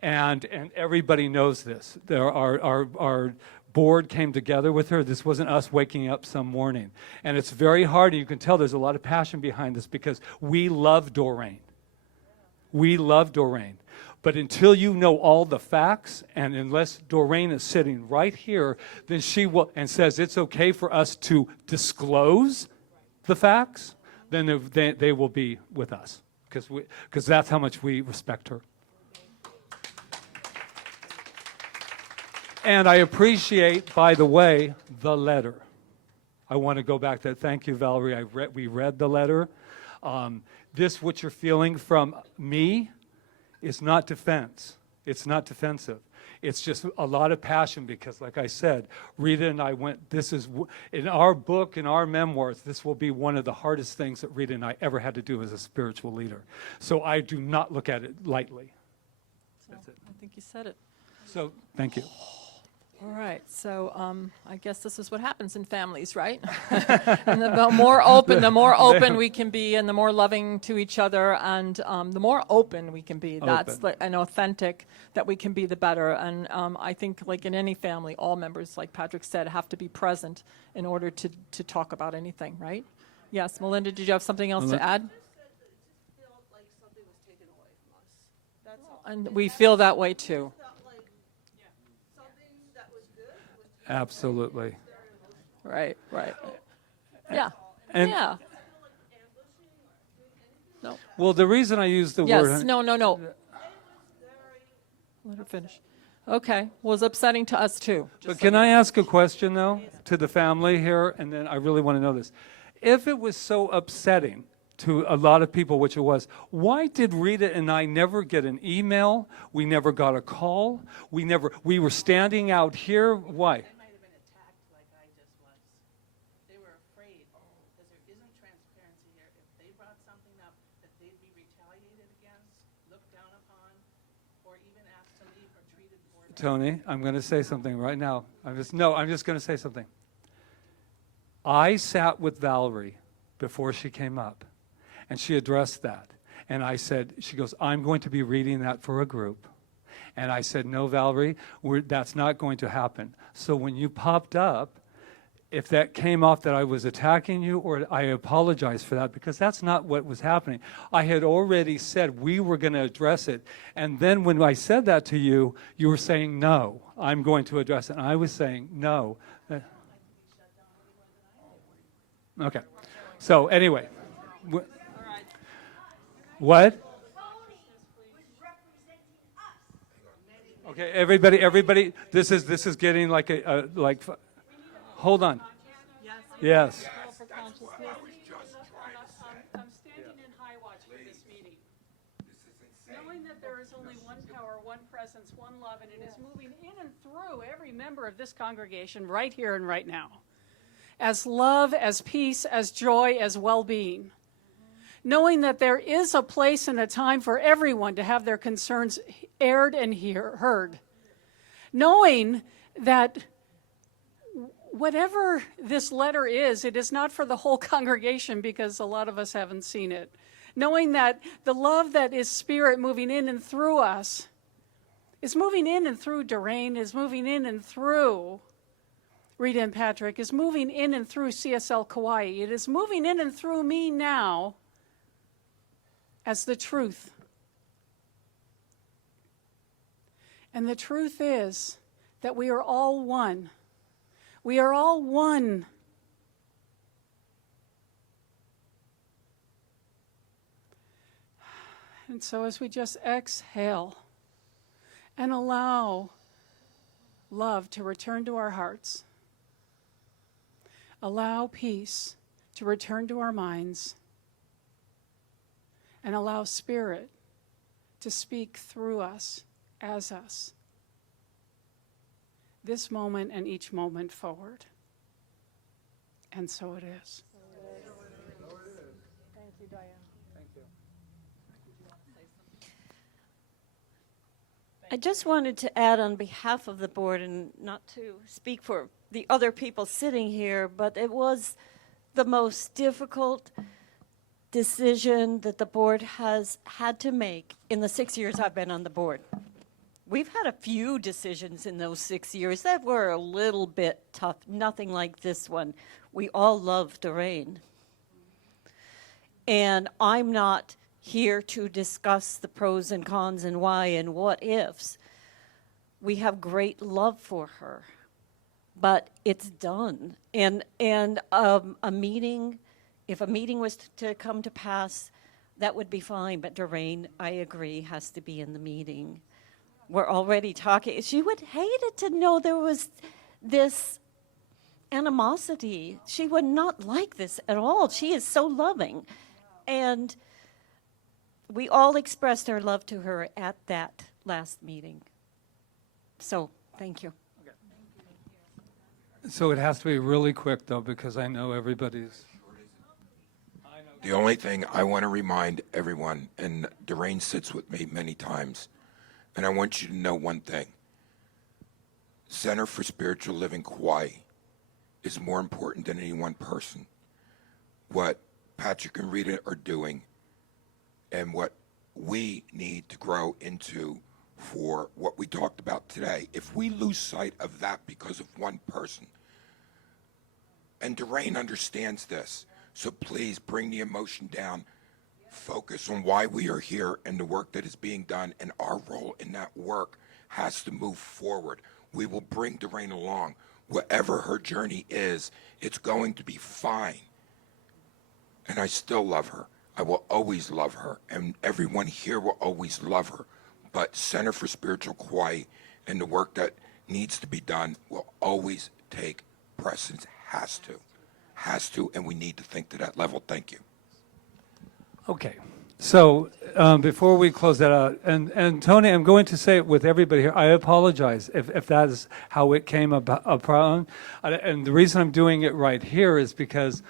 and everybody knows this. Our board came together with her. This wasn't us waking up some morning. And it's very hard, and you can tell there's a lot of passion behind this because we love Doreen. We love Doreen. But until you know all the facts, and unless Doreen is sitting right here, then she will, and says it's okay for us to disclose the facts, then they will be with us. Because that's how much we respect her. And I appreciate, by the way, the letter. I want to go back to that. Thank you, Valerie. We read the letter. This, what you're feeling from me, is not defense. It's not defensive. It's just a lot of passion because, like I said, Rita and I went, this is, in our book, in our memoirs, this will be one of the hardest things that Rita and I ever had to do as a spiritual leader. So I do not look at it lightly. That's it. I think you said it. So, thank you. All right, so I guess this is what happens in families, right? And the more open we can be, and the more loving to each other, and the more open we can be, that's and authentic that we can be, the better. And I think, like in any family, all members, like Patrick said, have to be present in order to talk about anything, right? Yes, Melinda, did you have something else to add? And we feel that way too. Absolutely. Right. Yeah. And yeah. No. Well, the reason I use the Yes. word... No. Let her finish. Okay. Was upsetting to us too. But can I ask a question, though, to the family here? And then I really want to know this. If it was so upsetting to a lot of people, which it was, why did Rita and I never get an email? We never got a call. We were standing out here. Why? Tony, I'm going to say something right now. I'm just going to say something. I sat with Valerie before she came up, and she addressed that. And I said, she goes, I'm going to be reading that for a group. And I said, no, Valerie, that's not going to happen. So when you popped up, if that came off that I was attacking you, or I apologize for that, because that's not what was happening. I had already said we were going to address it. And then when I said that to you, you were saying, no, I'm going to address it. And I was saying, no. Okay. So anyway. What? Okay, everybody, this is getting like hold on. Yes. I'm standing in high watch for this meeting. Knowing that there is only one power, one presence, one love, and it is moving in and through every member of this congregation right here and right now. As love, as peace, as joy, as well-being. Knowing that there is a place and a time for everyone to have their concerns aired and heard. Knowing that whatever this letter is, it is not for the whole congregation because a lot of us haven't seen it. Knowing that the love that is Spirit moving in and through us is moving in and through Doreen, is moving in and through Rita and Patrick, is moving in and through CSL Kauai. It is moving in and through me now as the truth. And the truth is that we are all one. We are all one. And so as we just exhale and allow love to return to our hearts, allow peace to return to our minds, and allow Spirit to speak through us, as us, this moment and each moment forward. And so it is. Thank you, Diane. Thank you. I just wanted to add on behalf of the board, and not to speak for the other people sitting here, but it was the most difficult decision that the board has had to make in the 6 years I've been on the board. We've had a few decisions in those 6 years that were a little bit tough, nothing like this one. We all love Doreen. And I'm not here to discuss the pros and cons and why and what ifs. We have great love for her, but it's done. And a meeting, if a meeting was to come to pass, that would be fine. But Doreen, I agree, has to be in the meeting. We're already talking. She would hate it to know there was this animosity. She would not like this at all. She is so loving. And we all expressed our love to her at that last meeting. So, thank you. So it has to be really quick, though, because I know everybody's... The only thing I want to remind everyone, and Doreen sits with me many times, and I want you to know one thing. Center for Spiritual Living Kauai is more important than any one person. What Patrick and Rita are doing and what we need to grow into for what we talked about today, if we lose sight of that because of one person, and Doreen understands this, so please bring the emotion down, focus on why we are here and the work that is being done, and our role in that work has to move forward. We will bring Doreen along. Whatever her journey is, it's going to be fine. And I still love her. I will always love her, and everyone here will always love her. But Center for Spiritual Kauai and the work that needs to be done will always take precedence. Has to, and we need to think to that level. Thank you. Okay. So before we close that out, and Tony, I'm going to say it with everybody here, I apologize if that is how it came about. And the reason I'm doing it right here is because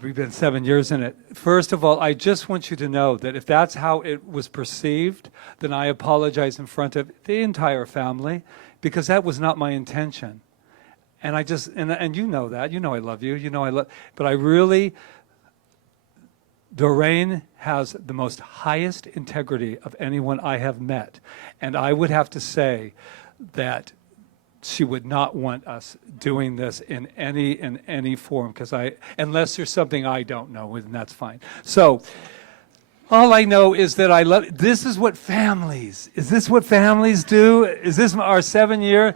we've been 7 years in it. First of all, I just want you to know that if that's how it was perceived, then I apologize in front of the entire family, because that was not my intention. And I just, and you know that, you know I love you, you know I love, but I really, Doreen has the most highest integrity of anyone I have met. And I would have to say that she would not want us doing this in any form, because unless there's something I don't know, and that's fine. So all I know is that I love, this is what families do? Is this our 7 year?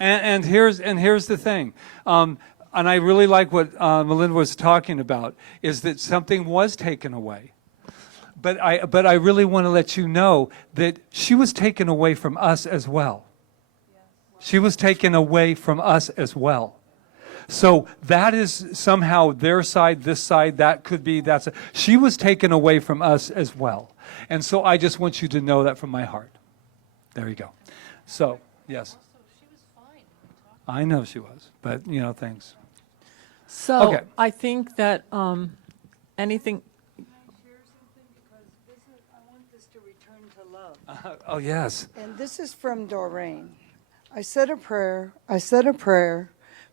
And here's the thing, and I really like what Melinda was talking about, is that something was taken away. But I really want to let you know that she was taken away from us as well. She was taken away from us as well. So that is somehow their side, this side, that could be, she was taken away from us as well. And so I just want you to know that from my heart. There you go. So, yes. I know she was, but, thanks. So Okay. I think that anything... Can I share something? Because I want this to return to love. Oh, yes. And this is from Doreen. I said a prayer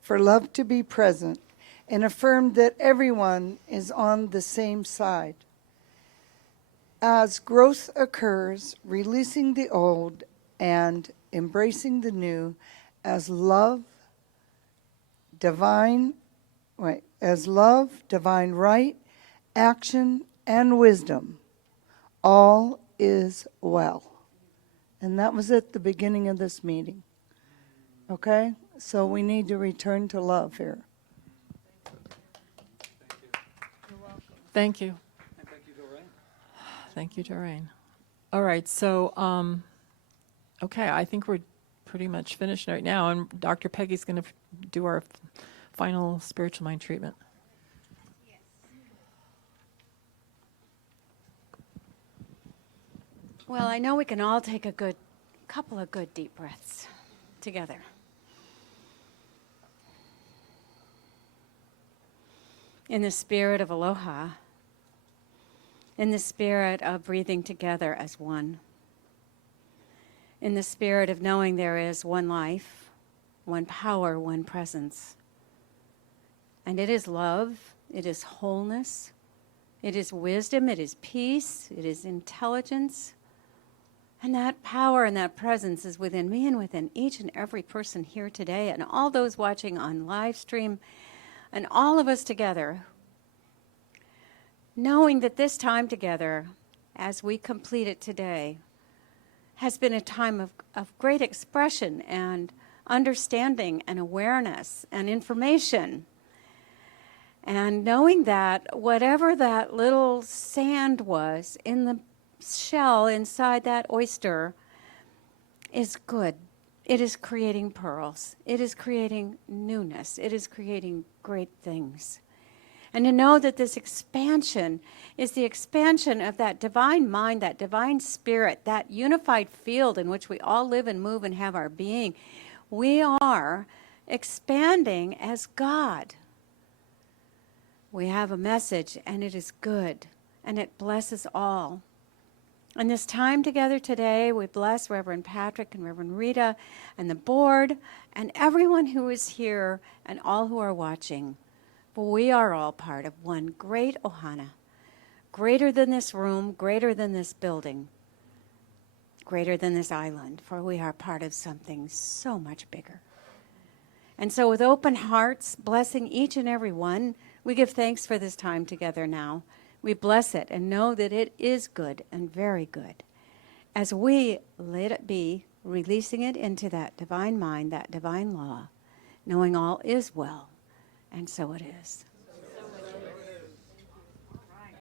for love to be present and affirmed that everyone is on the same side. As growth occurs, releasing the old and embracing the new, as love, divine right, action, and wisdom, all is well. And that was at the beginning of this meeting. Okay? So we need to return to love here. Thank you. And thank you, Doreen. Thank you, Doreen. All right, so, okay, I think we're pretty much finished right now, and Dr. Peggy's going to do our final spiritual mind treatment. Well, I know we can all take a couple of good deep breaths together. In the spirit of aloha, in the spirit of breathing together as one, in the spirit of knowing there is one life, one power, one presence. And it is love, it is wholeness, it is wisdom, it is peace, it is intelligence. And that power and that presence is within me and within each and every person here today and all those watching on live stream and all of us together, knowing that this time together, as we complete it today, has been a time of great expression and understanding and awareness and information. And knowing that whatever that little sand was in the shell inside that oyster is good. It is creating pearls. It is creating newness. It is creating great things. And to know that this expansion is the expansion of that divine mind, that divine spirit, that unified field in which we all live and move and have our being. We are expanding as God. We have a message, and it is good, and it blesses all. And this time together today, we bless Reverend Patrick and Reverend Rita and the board and everyone who is here and all who are watching. For we are all part of one great ohana, greater than this room, greater than this building, greater than this island, for we are part of something so much bigger. And so with open hearts, blessing each and every one, we give thanks for this time together now. We bless it and know that it is good and very good. As we let it be, releasing it into that divine mind, that divine law, knowing all is well, and so it is.